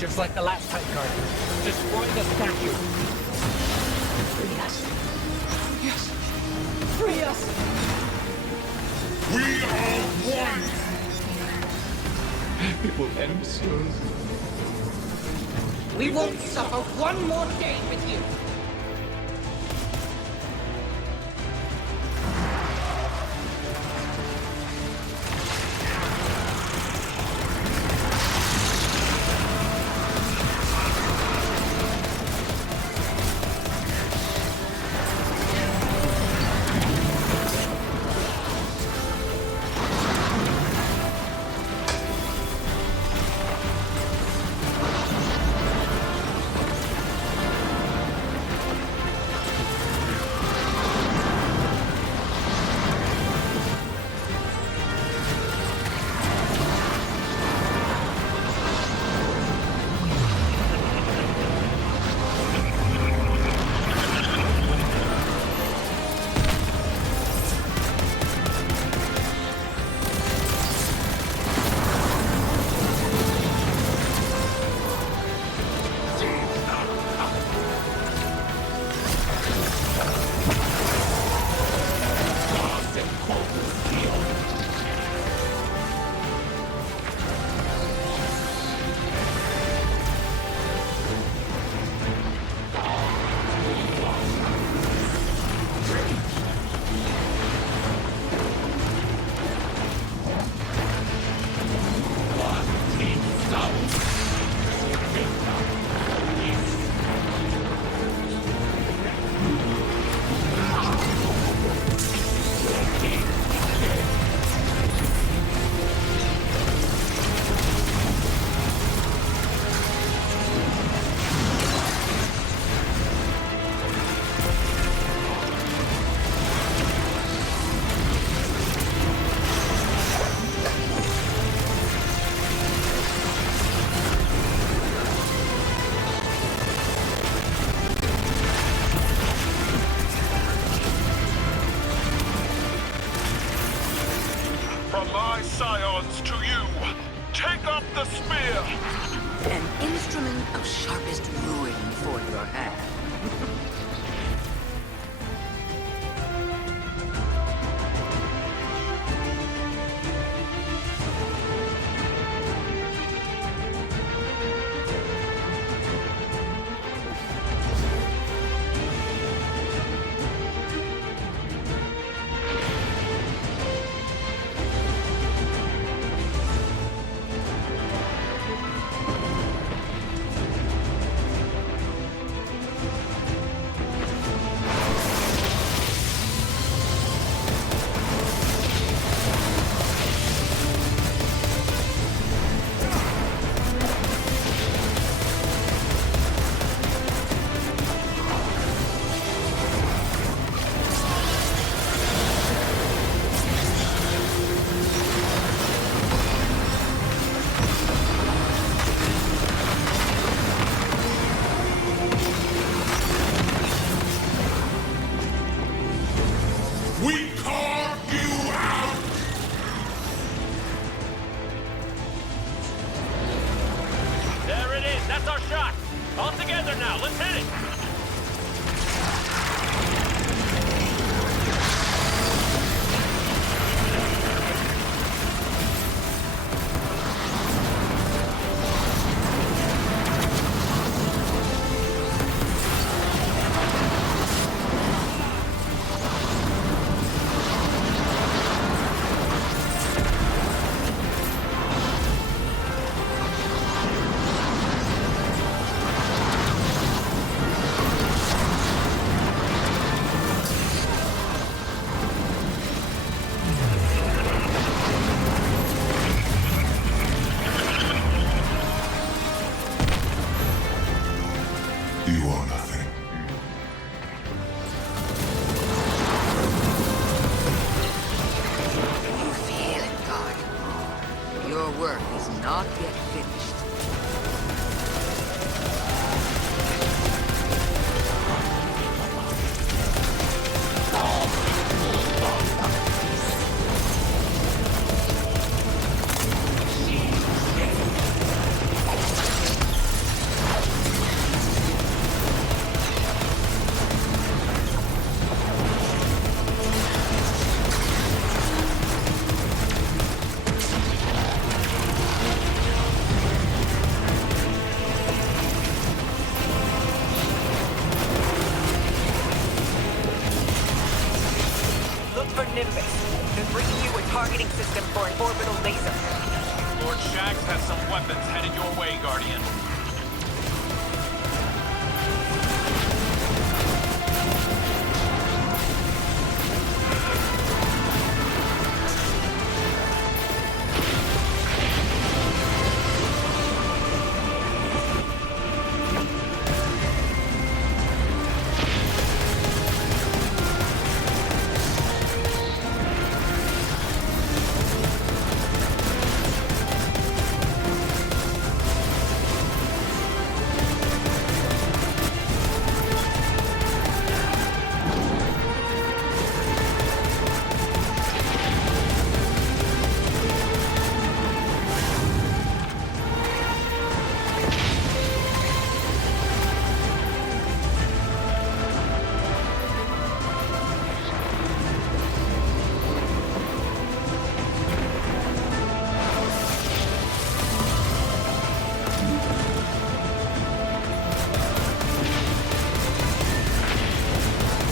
Just like the last time, Guardian. Destroy the statue. Free us. Yes. Free us. We are one. It will end soon. We won't suffer one more day with you. From my scions to you, take up the spear! An instrument of sharpest ruin for your hand. We carved you out! There it is. That's our shot. All together now. Let's hit it. You are nothing. You feel it, Guardian. Your work is not yet finished. Look for Nimbus. They're bringing you a targeting system for an orbital laser. Lord Shaxx has some weapons headed your way, Guardian.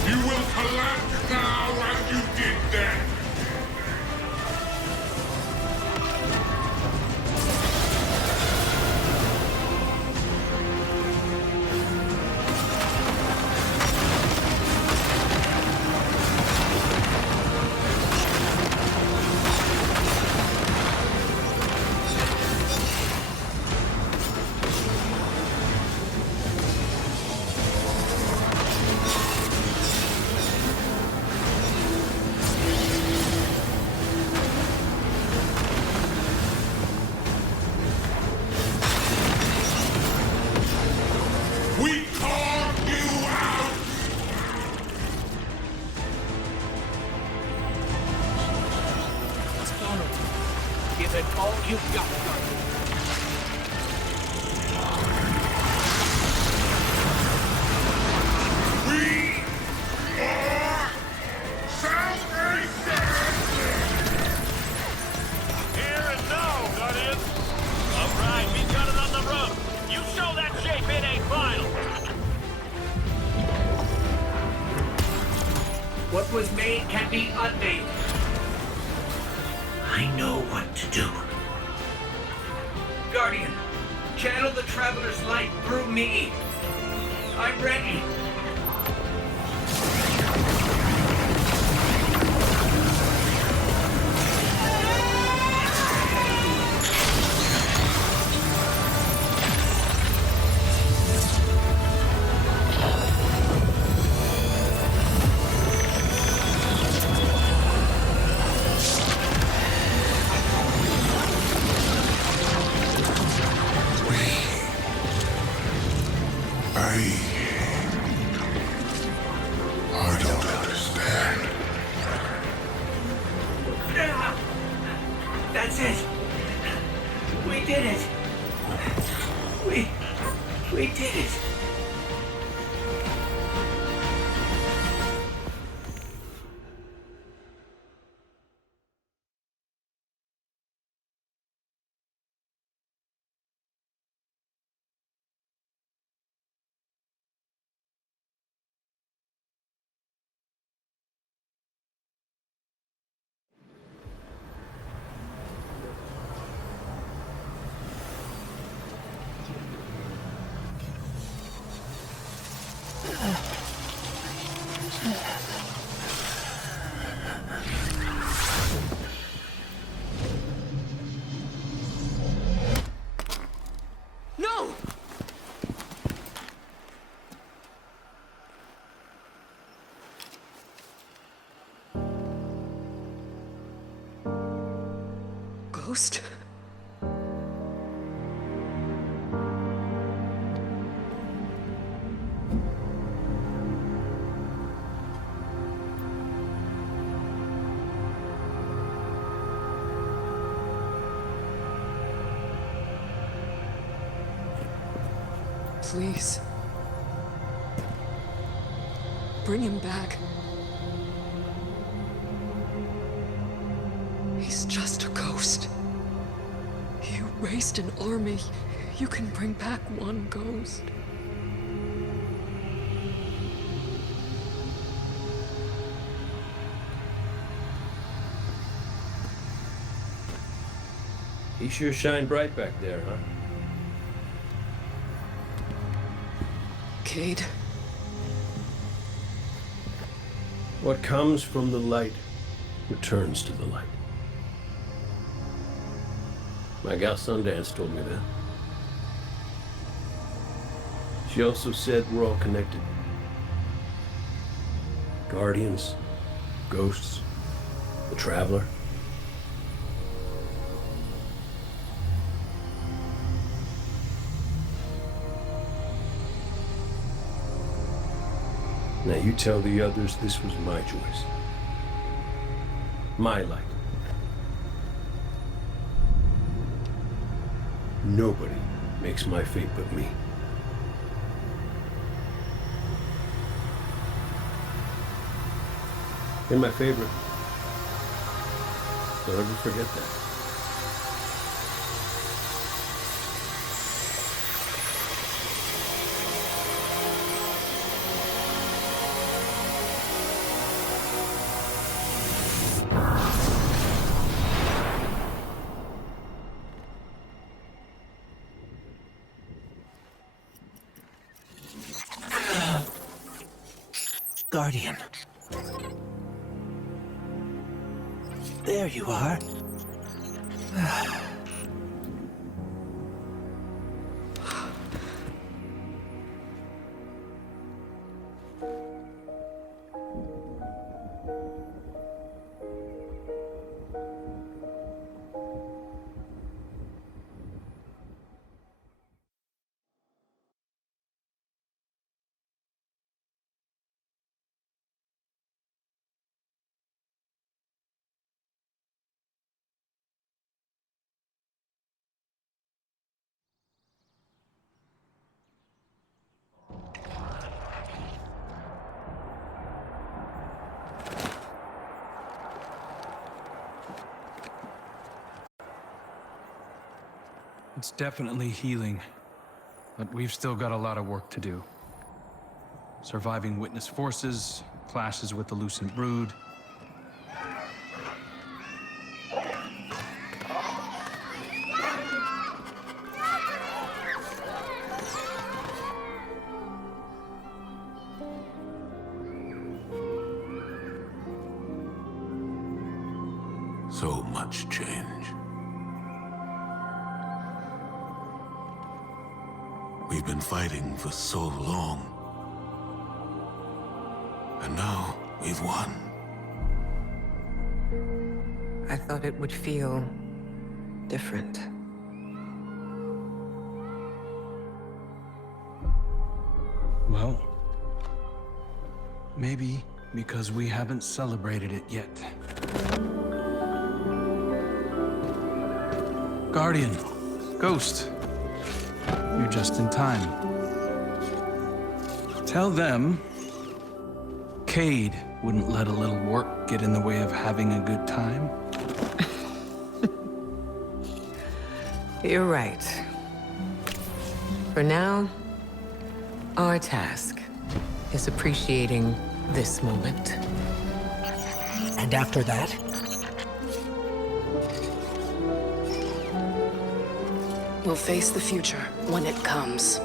You will collapse now as you did then! We carved you out! Follow. Give it all you've got, Guardian. was made can be unmade. I know what to do. Guardian, channel the Traveler's light through me. I'm ready. I don't understand. That's it. We did it. We did it. No! Ghost? Please. Bring him back. He's just a ghost. You raised an army. You can bring back one ghost. He sure shined bright back there, huh? Cade. What comes from the light returns to the light. My gal Sundance told me that. She also said we're all connected. Guardians, ghosts, the Traveler. Now you tell the others this was my choice. My light. Nobody makes my fate but me. And my favorite. Don't ever forget that. Guardian. There you are. It's definitely healing, but we've still got a lot of work to do. Surviving Witness forces, clashes with the Lucent Brood. So much change. We've been fighting for so long. And now we've won. I thought it would feel different. Well, maybe because we haven't celebrated it yet. Guardian, Ghost, you're just in time. Tell them Cade wouldn't let a little work get in the way of having a good time. You're right. For now, our task is appreciating this moment. And after that? We'll face the future when it comes.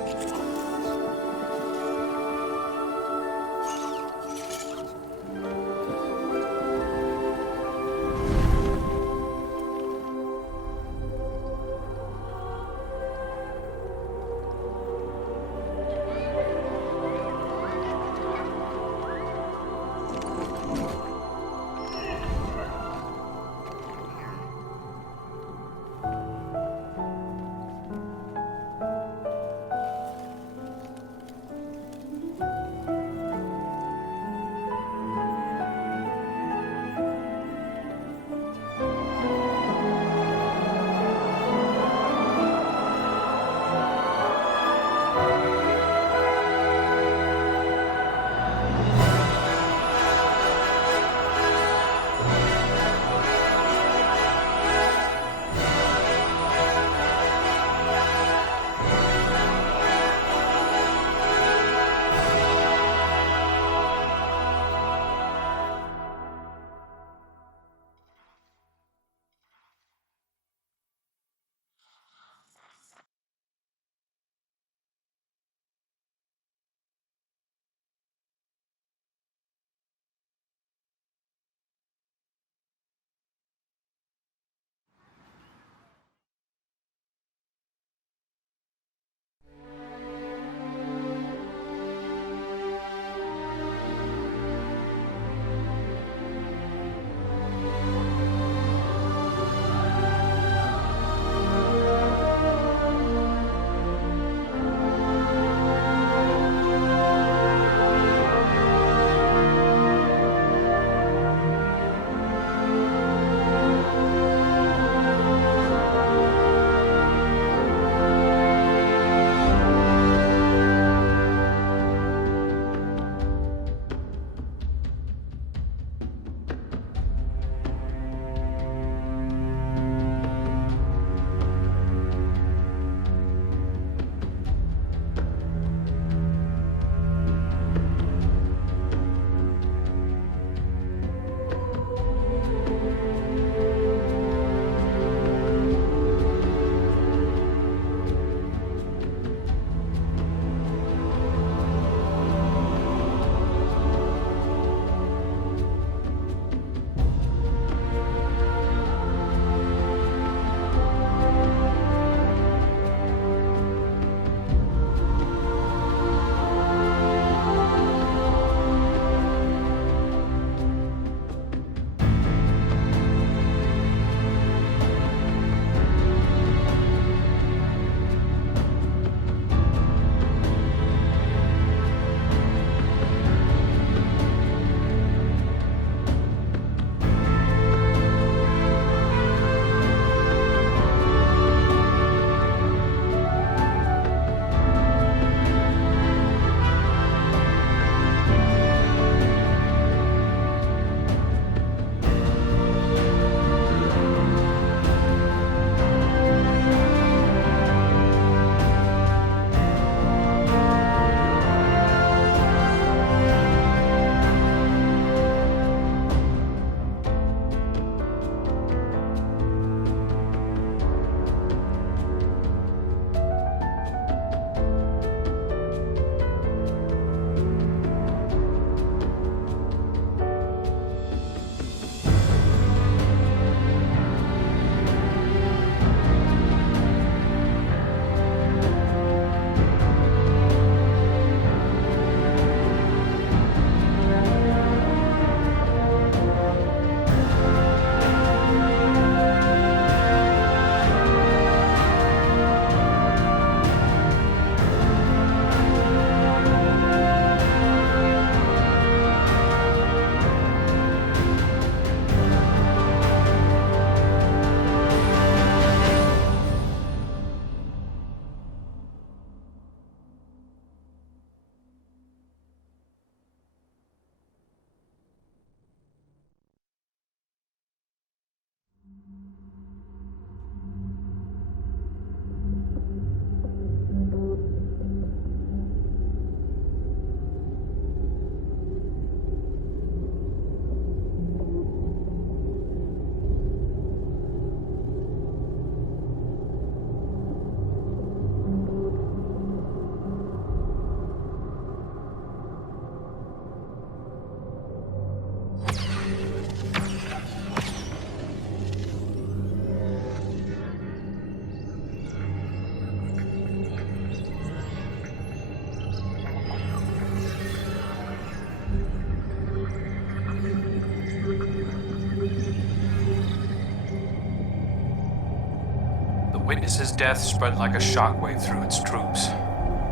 Witness's death spread like a shockwave through its troops.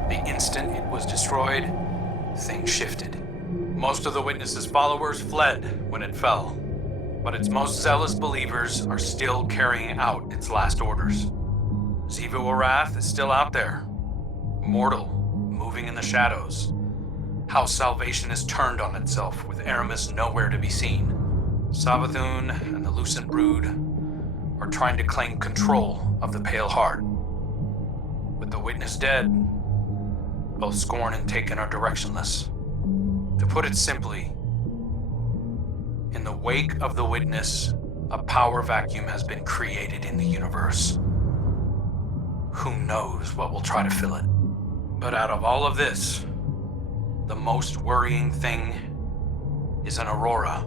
The instant it was destroyed, things shifted. Most of the Witness's followers fled when it fell, but its most zealous believers are still carrying out its last orders. Xivu Arath is still out there, mortal, moving in the shadows. House Salvation is turned on itself, with Aramis nowhere to be seen. Savathun and the Lucent Brood are trying to claim control of the Pale Heart. With the Witness dead, both Scorn and Taken are directionless. To put it simply, in the wake of the Witness, a power vacuum has been created in the universe. Who knows what will try to fill it? But out of all of this, the most worrying thing is an Aurora.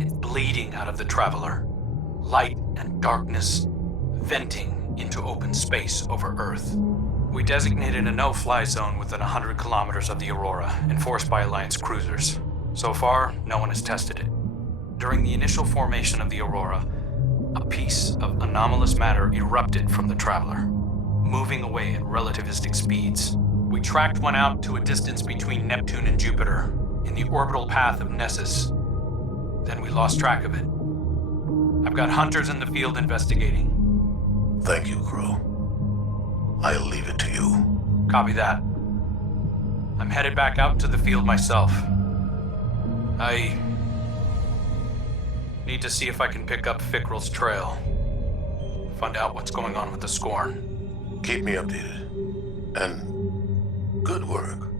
It's bleeding out of the Traveler. Light and darkness venting into open space over Earth. We designated a no-fly zone within 100 kilometers of the Aurora, enforced by Alliance cruisers. So far, no one has tested it. During the initial formation of the Aurora, a piece of anomalous matter erupted from the Traveler, moving away at relativistic speeds. We tracked one out to a distance between Neptune and Jupiter, in the orbital path of Nessus. Then we lost track of it. I've got hunters in the field investigating. Thank you, Crow. I'll leave it to you. Copy that. I'm headed back out to the field myself. I need to see if I can pick up Fikrul's trail. Find out what's going on with the Scorn. Keep me updated. And good work.